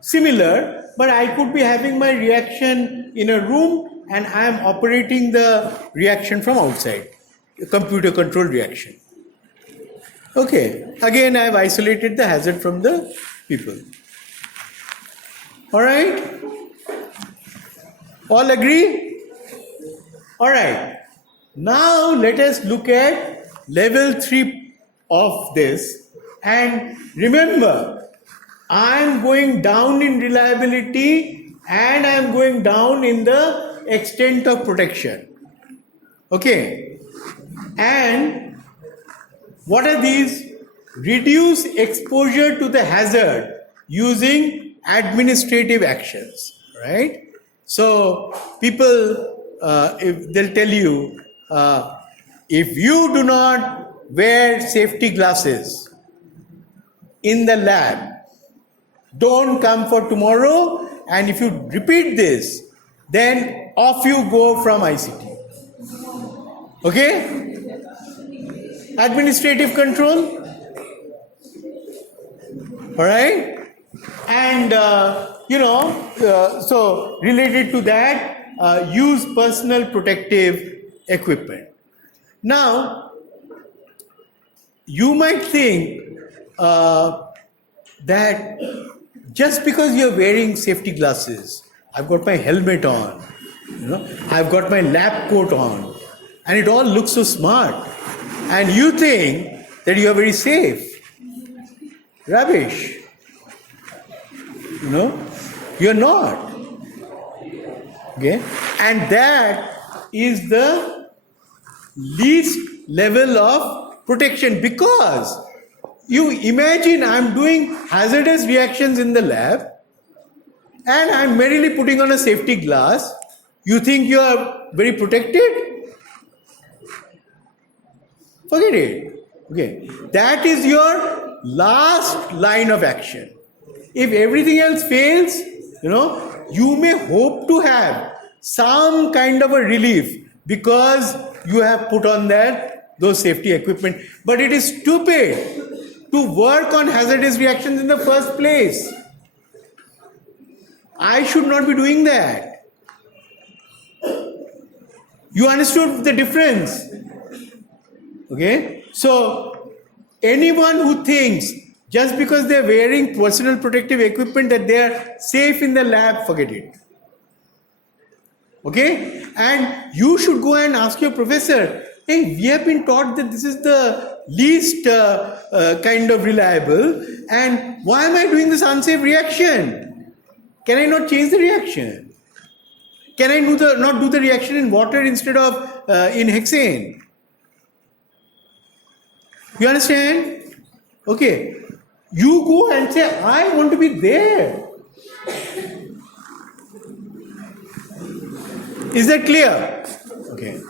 similar, but I could be having my reaction in a room and I am operating the reaction from outside. A computer controlled reaction. Okay, again I have isolated the hazard from the people. Alright? All agree? Alright. Now let us look at level 3 of this, and remember, I am going down in reliability and I am going down in the extent of protection. Okay? And what are these? Reduce exposure to the hazard using administrative actions, right? So people, if they'll tell you, if you do not wear safety glasses in the lab, don't come for tomorrow, and if you repeat this, then off you go from ICT. Okay? Administrative control. All right? And, so related to that, use personal protective equipment. Now, you might think that just because you're wearing safety glasses, I've got my helmet on, I've got my lab coat on, and it all looks so smart, and you think that you are very safe. Rubbish. You're not. Okay? And that is the least level of protection, because you imagine I'm doing hazardous reactions in the lab and I'm merely putting on a safety glass. You think you are very protected? Forget it. Okay. That is your last line of action. If everything else fails, you may hope to have some kind of a relief because you have put on those safety equipment. But it is stupid to work on hazardous reactions in the first place. I should not be doing that. You understood the difference? Okay? So, anyone who thinks just because they are wearing personal protective equipment that they are safe in the lab, forget it. Okay? And you should go and ask your professor, hey, we have been taught that this is the least kind of reliable, and why am I doing this unsafe reaction? Can I not change the reaction? Can I not do the reaction in water instead of in hexane? You understand? Okay. You go and say, I want to be there. Is that clear? Okay.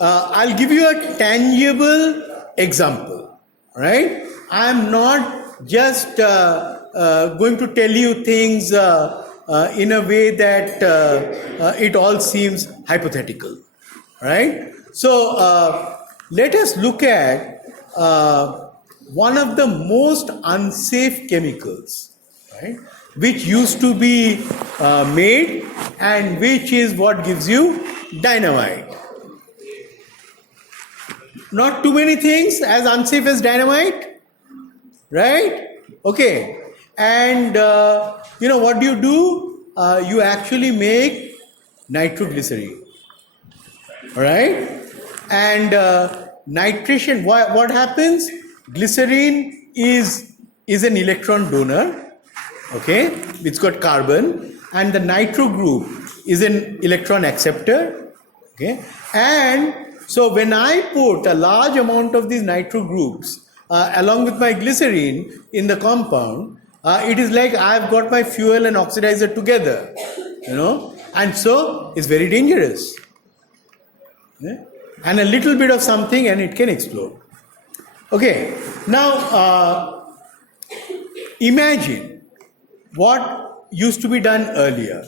I'll give you a tangible example. Right? I am not just going to tell you things in a way that it all seems hypothetical. Right? So let us look at one of the most unsafe chemicals, right, which used to be made and which is what gives you dynamite. Not too many things as unsafe as dynamite, right? Okay. And what do? You actually make nitroglycerin. All right? And nitration, what happens? Glycerin is an electron donor, okay? It's got carbon, and the nitro group is an electron acceptor, okay? And so when I put a large amount of these nitro groups along with my glycerin in the compound, it is like I've got my fuel and oxidizer together, and so it's very dangerous. Okay? And a little bit of something and it can explode. Okay, now imagine what used to be done earlier.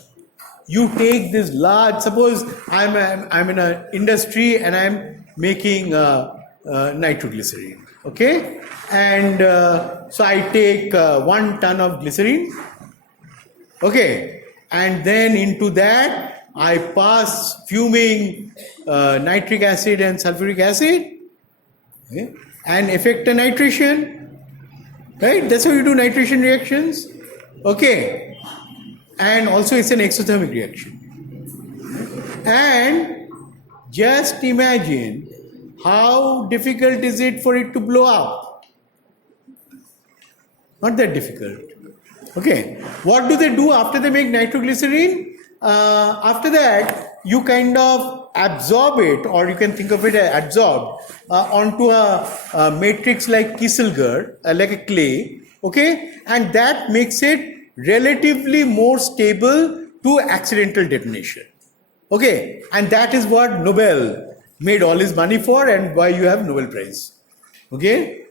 You take this large, suppose I'm in an industry and I'm making nitroglycerin, okay? And so I take 1 ton of glycerin, okay? And then into that I pass fuming nitric acid and sulfuric acid, okay? And effect a nitration, right? That's how you do nitration reactions, okay? And also it's an exothermic reaction. And just imagine how difficult is it for it to blow up? Not that difficult. Okay. What do they do after they make nitroglycerin? After that, you kind of absorb it, or you can think of it as adsorbed onto a matrix like Kieselguhr, like a clay. Okay. And that makes it relatively more stable to accidental detonation. Okay, and that is what Nobel made all his money for and why you have Nobel Prize. Okay,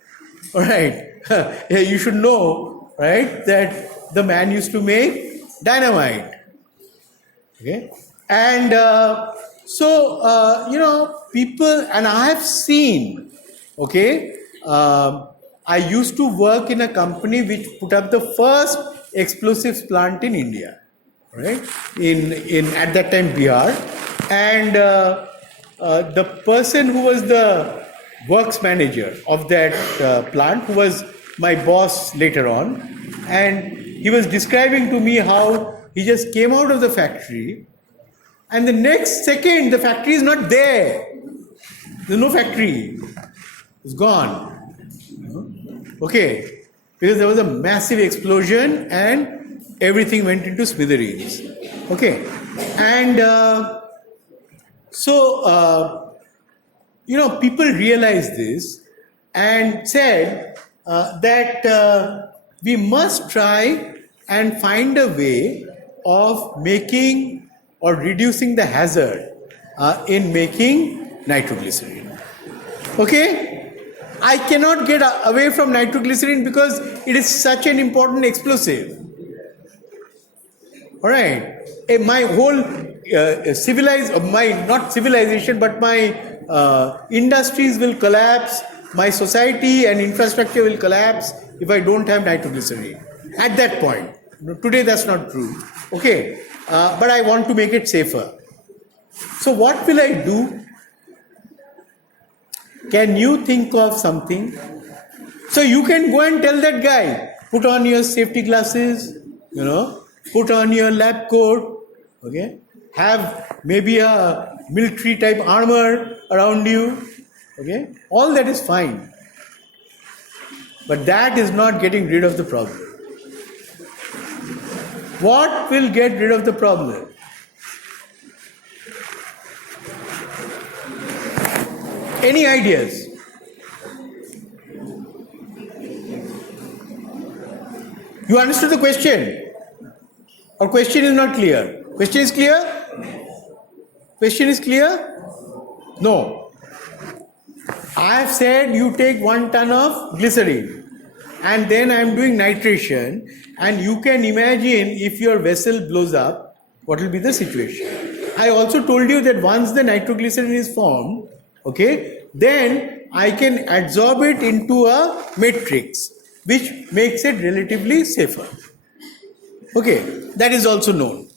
all right. Yeah, you should know, right, that the man used to make dynamite. Okay, and people, and I have seen, okay, I used to work in a company which put up the first explosives plant in India, right? In at that time Bihar, and the person who was the works manager of that plant, who was my boss later on, and he was describing to me how he just came out of the factory, and the next second the factory is not there. There's no factory. It's gone. Okay, because there was a massive explosion and everything went into smithereens. Okay, and people realized this and said that we must try and find a way of making or reducing the hazard in making nitroglycerin. Okay? I cannot get away from nitroglycerin because it is such an important explosive. All right. My whole not civilization, but my industries will collapse. My society and infrastructure will collapse if I don't have nitroglycerin. At that point. Today that's not true. Okay. But I want to make it safer. So what will I do? Can you think of something? So you can go and tell that guy, put on your safety glasses, put on your lab coat, okay? Have maybe a military type armor around you, okay? All that is fine. But that is not getting rid of the problem. What will get rid of the problem? Any ideas? You understood the question? Or question is not clear? Question is clear? Question is clear? No. I have said you take 1 ton of glycerin and then I am doing nitration, and you can imagine if your vessel blows up, what will be the situation. I also told you that once the nitroglycerin is formed, okay, then I can adsorb it into a matrix, which makes it relatively safer. Okay, that is also known.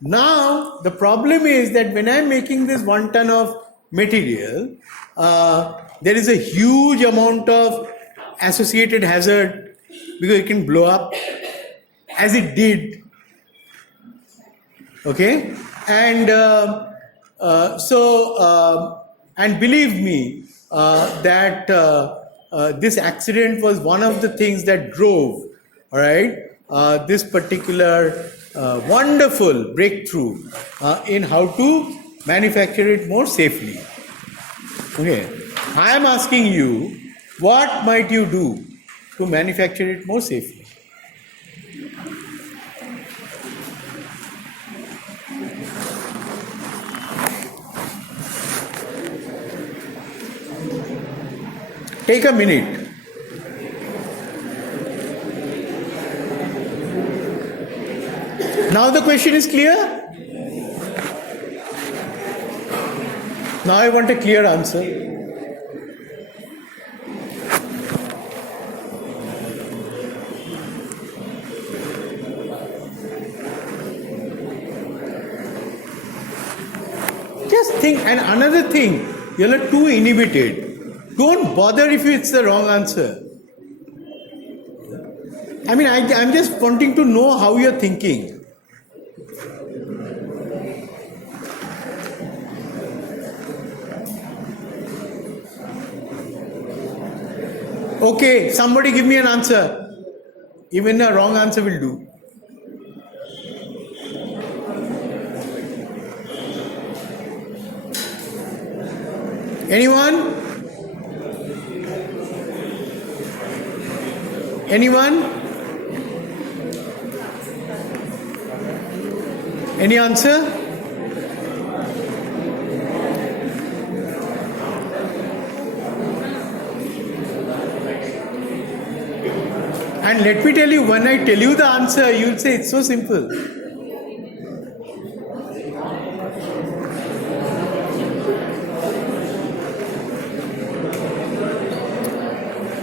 Now, the problem is that when I'm making this 1 ton of material, there is a huge amount of associated hazard because it can blow up, as it did. Okay, and and believe me that this accident was one of the things that drove, all right, this particular wonderful breakthrough in how to manufacture it more safely. Okay, I am asking you, what might you do to manufacture it more safely? Take a minute. Now the question is clear? Now I want a clear answer. Just think, and another thing, you're too inhibited. Don't bother if it's the wrong answer. I mean, I'm just wanting to know how you're thinking. Okay, somebody give me an answer. Even a wrong answer will do. Anyone? Anyone? Any answer? And let me tell you, when I tell you the answer, you'll say it's so simple.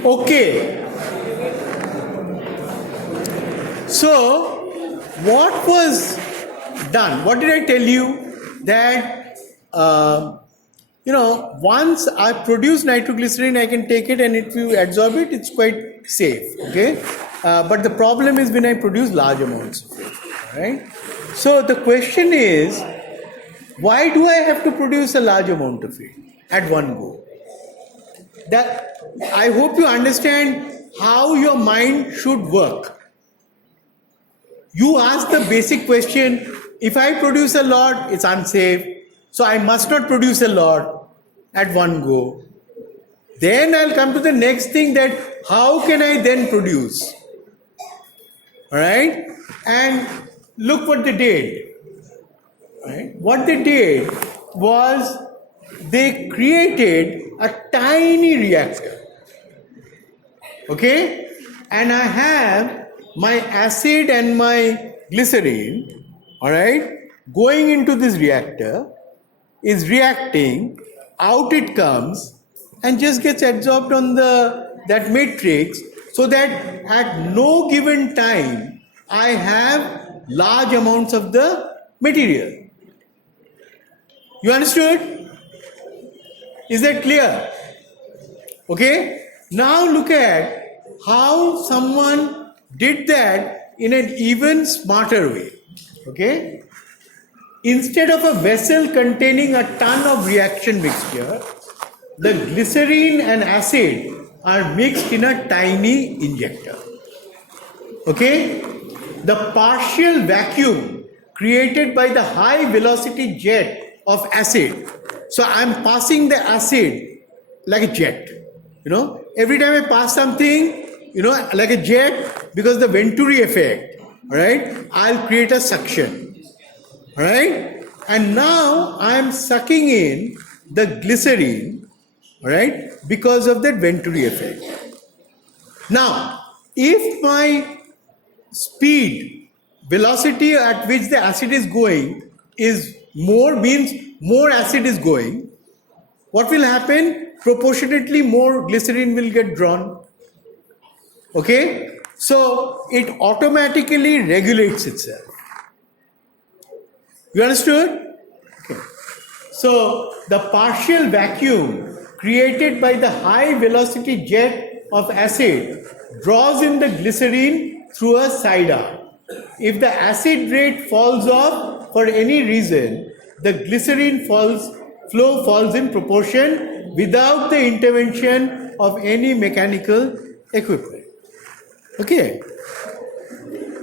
Okay. So, what was done? What did I tell you? That, once I produce nitroglycerin, I can take it, and if you adsorb it, it's quite safe. Okay. But the problem is when I produce large amounts of it. Right? So, the question is, why do I have to produce a large amount of it at one go? That I hope you understand how your mind should work. You ask the basic question, if I produce a lot, it's unsafe, so I must not produce a lot at one go. Then I'll come to the next thing, that how can I then produce? Alright? And look what they did. Right? What they did was they created a tiny reactor. Okay? And I have my acid and my glycerine, all right, going into this reactor, is reacting, out it comes, and just gets adsorbed on that matrix, so that at no given time I have large amounts of the material. You understood? Is that clear? Okay? Now look at how someone did that in an even smarter way. Okay? Instead of a vessel containing a ton of reaction mixture, the glycerine and acid are mixed in a tiny injector. Okay? The partial vacuum created by the high velocity jet of acid. So I'm passing the acid like a jet. Every time I pass something, like a jet, because the Venturi effect, right, I'll create a suction, right? And now I'm sucking in the glycerine, right, because of that Venturi effect. Now, if my speed, velocity at which the acid is going is more, means more acid is going, what will happen? proportionately more glycerin will get drawn. Okay? So it automatically regulates itself. You understood? So the partial vacuum created by the high velocity jet of acid draws in the glycerine through a side arm. If the acid rate falls off for any reason, the glycerine flow falls in proportion without the intervention of any mechanical equipment. Okay.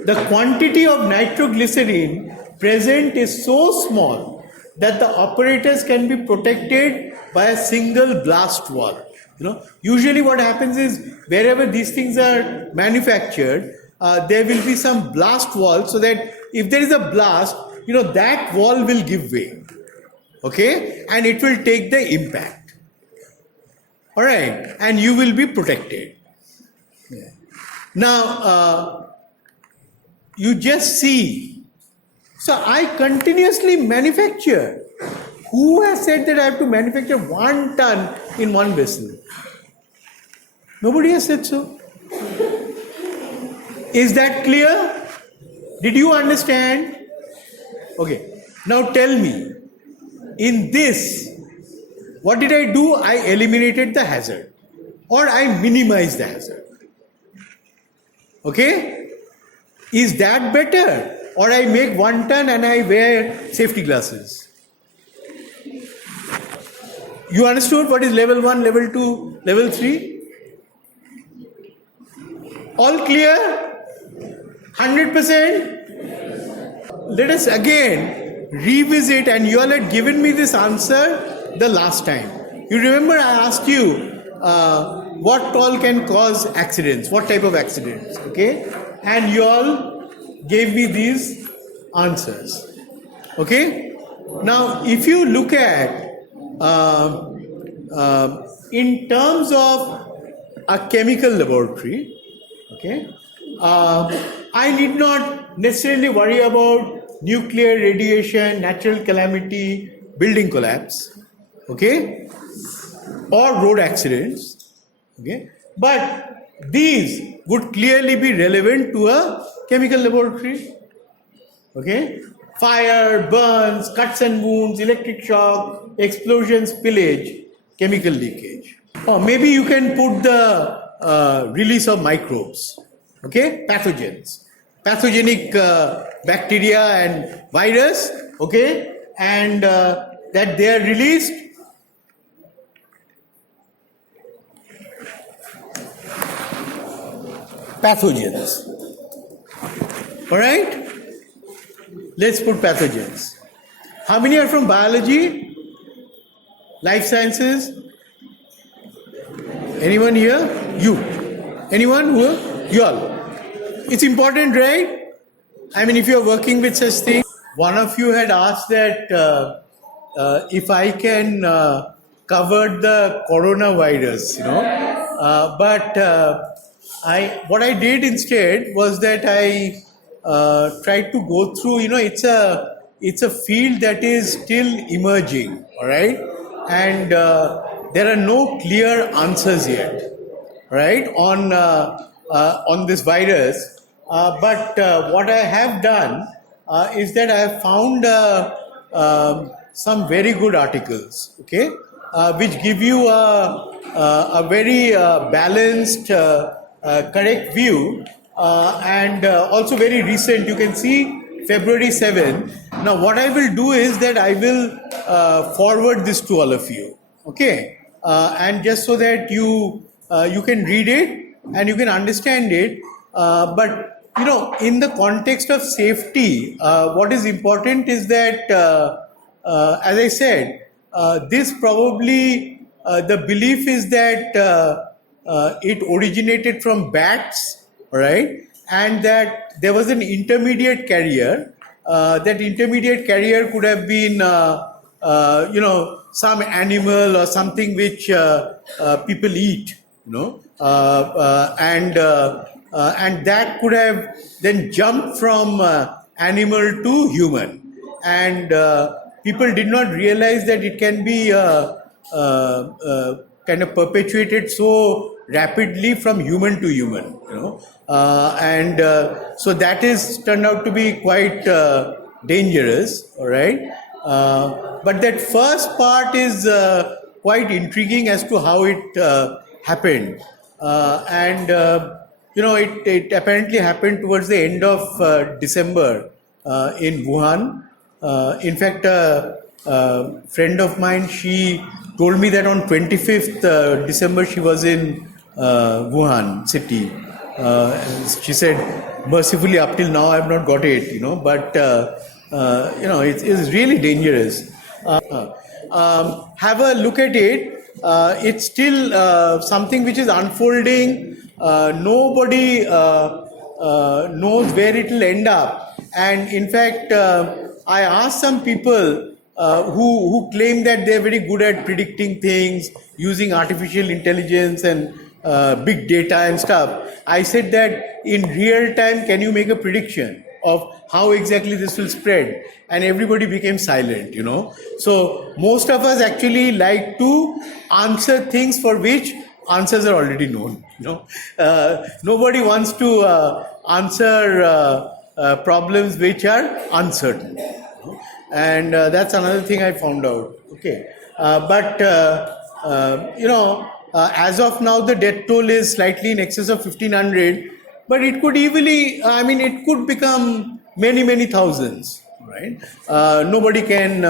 The quantity of nitroglycerin present is so small that the operators can be protected by a single blast valve. Usually what happens is wherever these things are manufactured, there will be some blast valve, so that if there is a blast, that wall will give way. Okay, and it will take the impact. All right, and you will be protected. Yeah. Now, you just see. So I continuously manufacture. Who has said that I have to manufacture 1 ton in one vessel? Nobody has said so. Is that clear? Did you understand? Okay. Now tell me, in this, what did I do? I eliminated the hazard, or I minimized the hazard. Okay? Is that better? Or I make 1 ton and I wear safety glasses? You understood what is level 1, level 2, level 3? All clear? 100%? Let us again revisit, and you all had given me this answer the last time. You remember I asked you what all can cause accidents, what type of accidents, okay? And you all gave me these answers. Okay? Now, if you look at in terms of a chemical laboratory, okay, I need not necessarily worry about nuclear radiation, natural calamity, building collapse, okay, or road accidents, okay, but these would clearly be relevant to a chemical laboratory. Okay? Fire, burns, cuts and wounds, electric shock, explosions, spillage, chemical leakage. Or maybe you can put the release of microbes. Okay? Pathogens. Pathogenic bacteria and virus. Okay? And that they are released. Pathogens. All right? Let's put pathogens. How many are from biology? Life sciences? Anyone here? You. Anyone? Who? You all. It's important, right? I mean, if you're working with such things. One of you had asked that if I can cover the coronavirus, but what I did instead was that I tried to go through, it's a field that is still emerging, all right, and there are no clear answers yet, right, on this virus. But what I have done is that I have found some very good articles, okay, which give you a very balanced, correct view, and also very recent. You can see February 7th. Now what I will do is that I will forward this to all of you, okay, and just so that you can read it and you can understand it, but in the context of safety, what is important is that as I said, this probably the belief is that it originated from bats, right? And that there was an intermediate carrier. That intermediate carrier could have been, some animal or something which people eat, and that could have then jumped from animal to human, and people did not realize that it can be kind of perpetuated so rapidly from human to human, and so that is turned out to be quite dangerous, all right. But that first part is quite intriguing as to how it happened, and it apparently happened towards the end of December in Wuhan. In fact, a friend of mine, she told me that on 25th December she was in Wuhan city. She said, mercifully up till now I have not got it, but it's really dangerous. Have a look at it. It's still something which is unfolding. Nobody knows where it will end up. And in fact, I asked some people who claim that they're very good at predicting things using artificial intelligence and big data and stuff. I said that in real time, can you make a prediction of how exactly this will spread? And everybody became silent, So most of us actually like to answer things for which answers are already known, Nobody wants to answer problems which are uncertain. And that's another thing I found out. Okay. But as of now, the death toll is slightly in excess of 1,500, but it could easily, it could become many, many thousands, right? Nobody can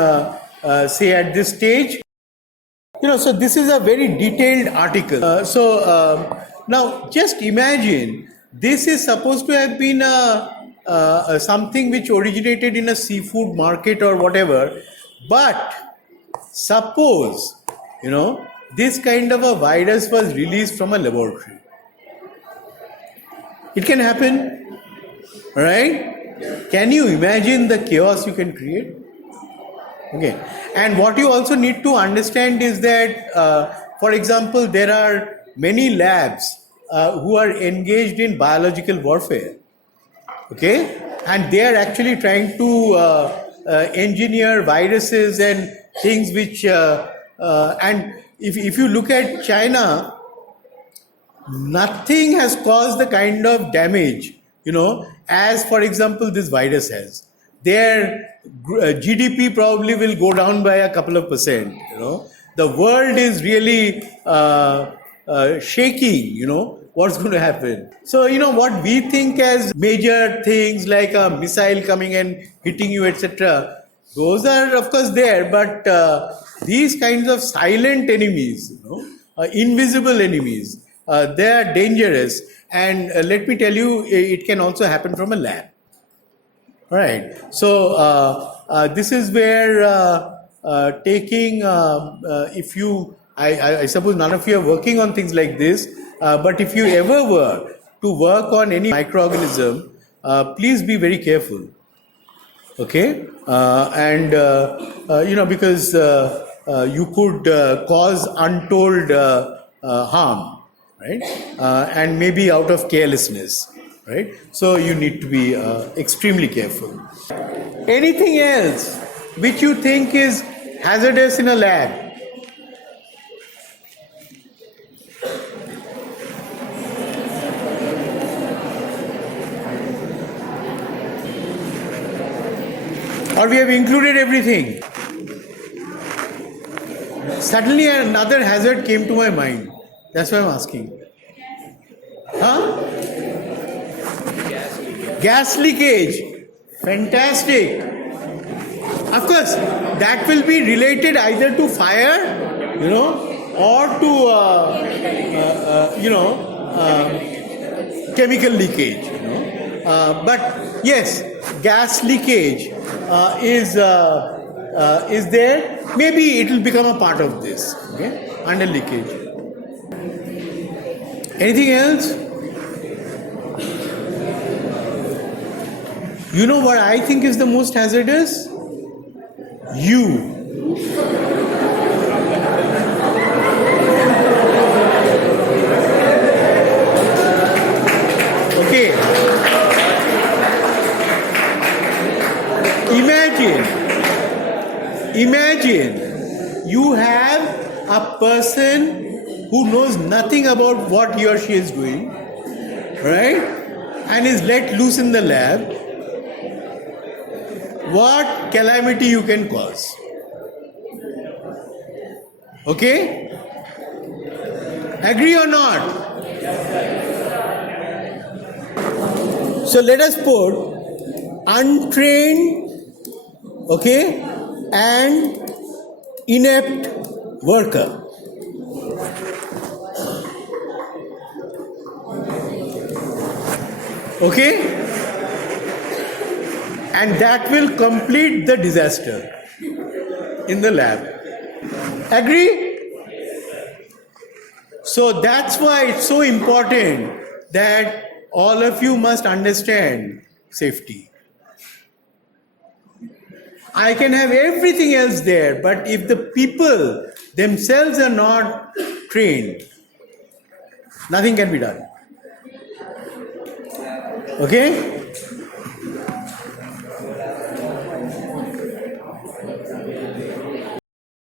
say at this stage. So this is a very detailed article. Now just imagine, this is supposed to have been something which originated in a seafood market or whatever, but suppose, this kind of a virus was released from a laboratory. It can happen, right? Can you imagine the chaos you can create? Okay. And what you also need to understand is that, for example, there are many labs who are engaged in biological warfare. Okay. And they are actually trying to engineer viruses and things which, and if you look at China, nothing has caused the kind of damage, as, for example, this virus has. Their GDP probably will go down by a couple of percent. The world is really shaking. What's going to happen. So what we think as major things like a missile coming and hitting you, etc. Those are of course there, but these kinds of silent enemies, invisible enemies, they are dangerous. And let me tell you, it can also happen from a lab. Right. So this is where taking, if you, I suppose none of you are working on things like this, but if you ever were to work on any microorganism, please be very careful. Okay. Because you could cause untold harm, right? And maybe out of carelessness. Right? So you need to be extremely careful. Anything else which you think is hazardous in a lab? Or we have included everything? Suddenly another hazard came to my mind. That's why I'm asking. Huh? Gas leakage. Fantastic. Of course, that will be related either to fire, or to, chemical leakage. But yes, gas leakage is there. Maybe it will become a part of this. Okay, under leakage. Anything else? You know what I think is the most hazardous? You. Okay. Imagine you have a person who knows nothing about what he or she is doing, right, and is let loose in the lab, what calamity you can cause. Okay? Agree or not? So let us put untrained, okay, and inept worker. Okay? And that will complete the disaster in the lab. Agree? So that's why it's so important that all of you must understand safety. I can have everything else there, but if the people themselves are not trained, nothing can be done. Okay?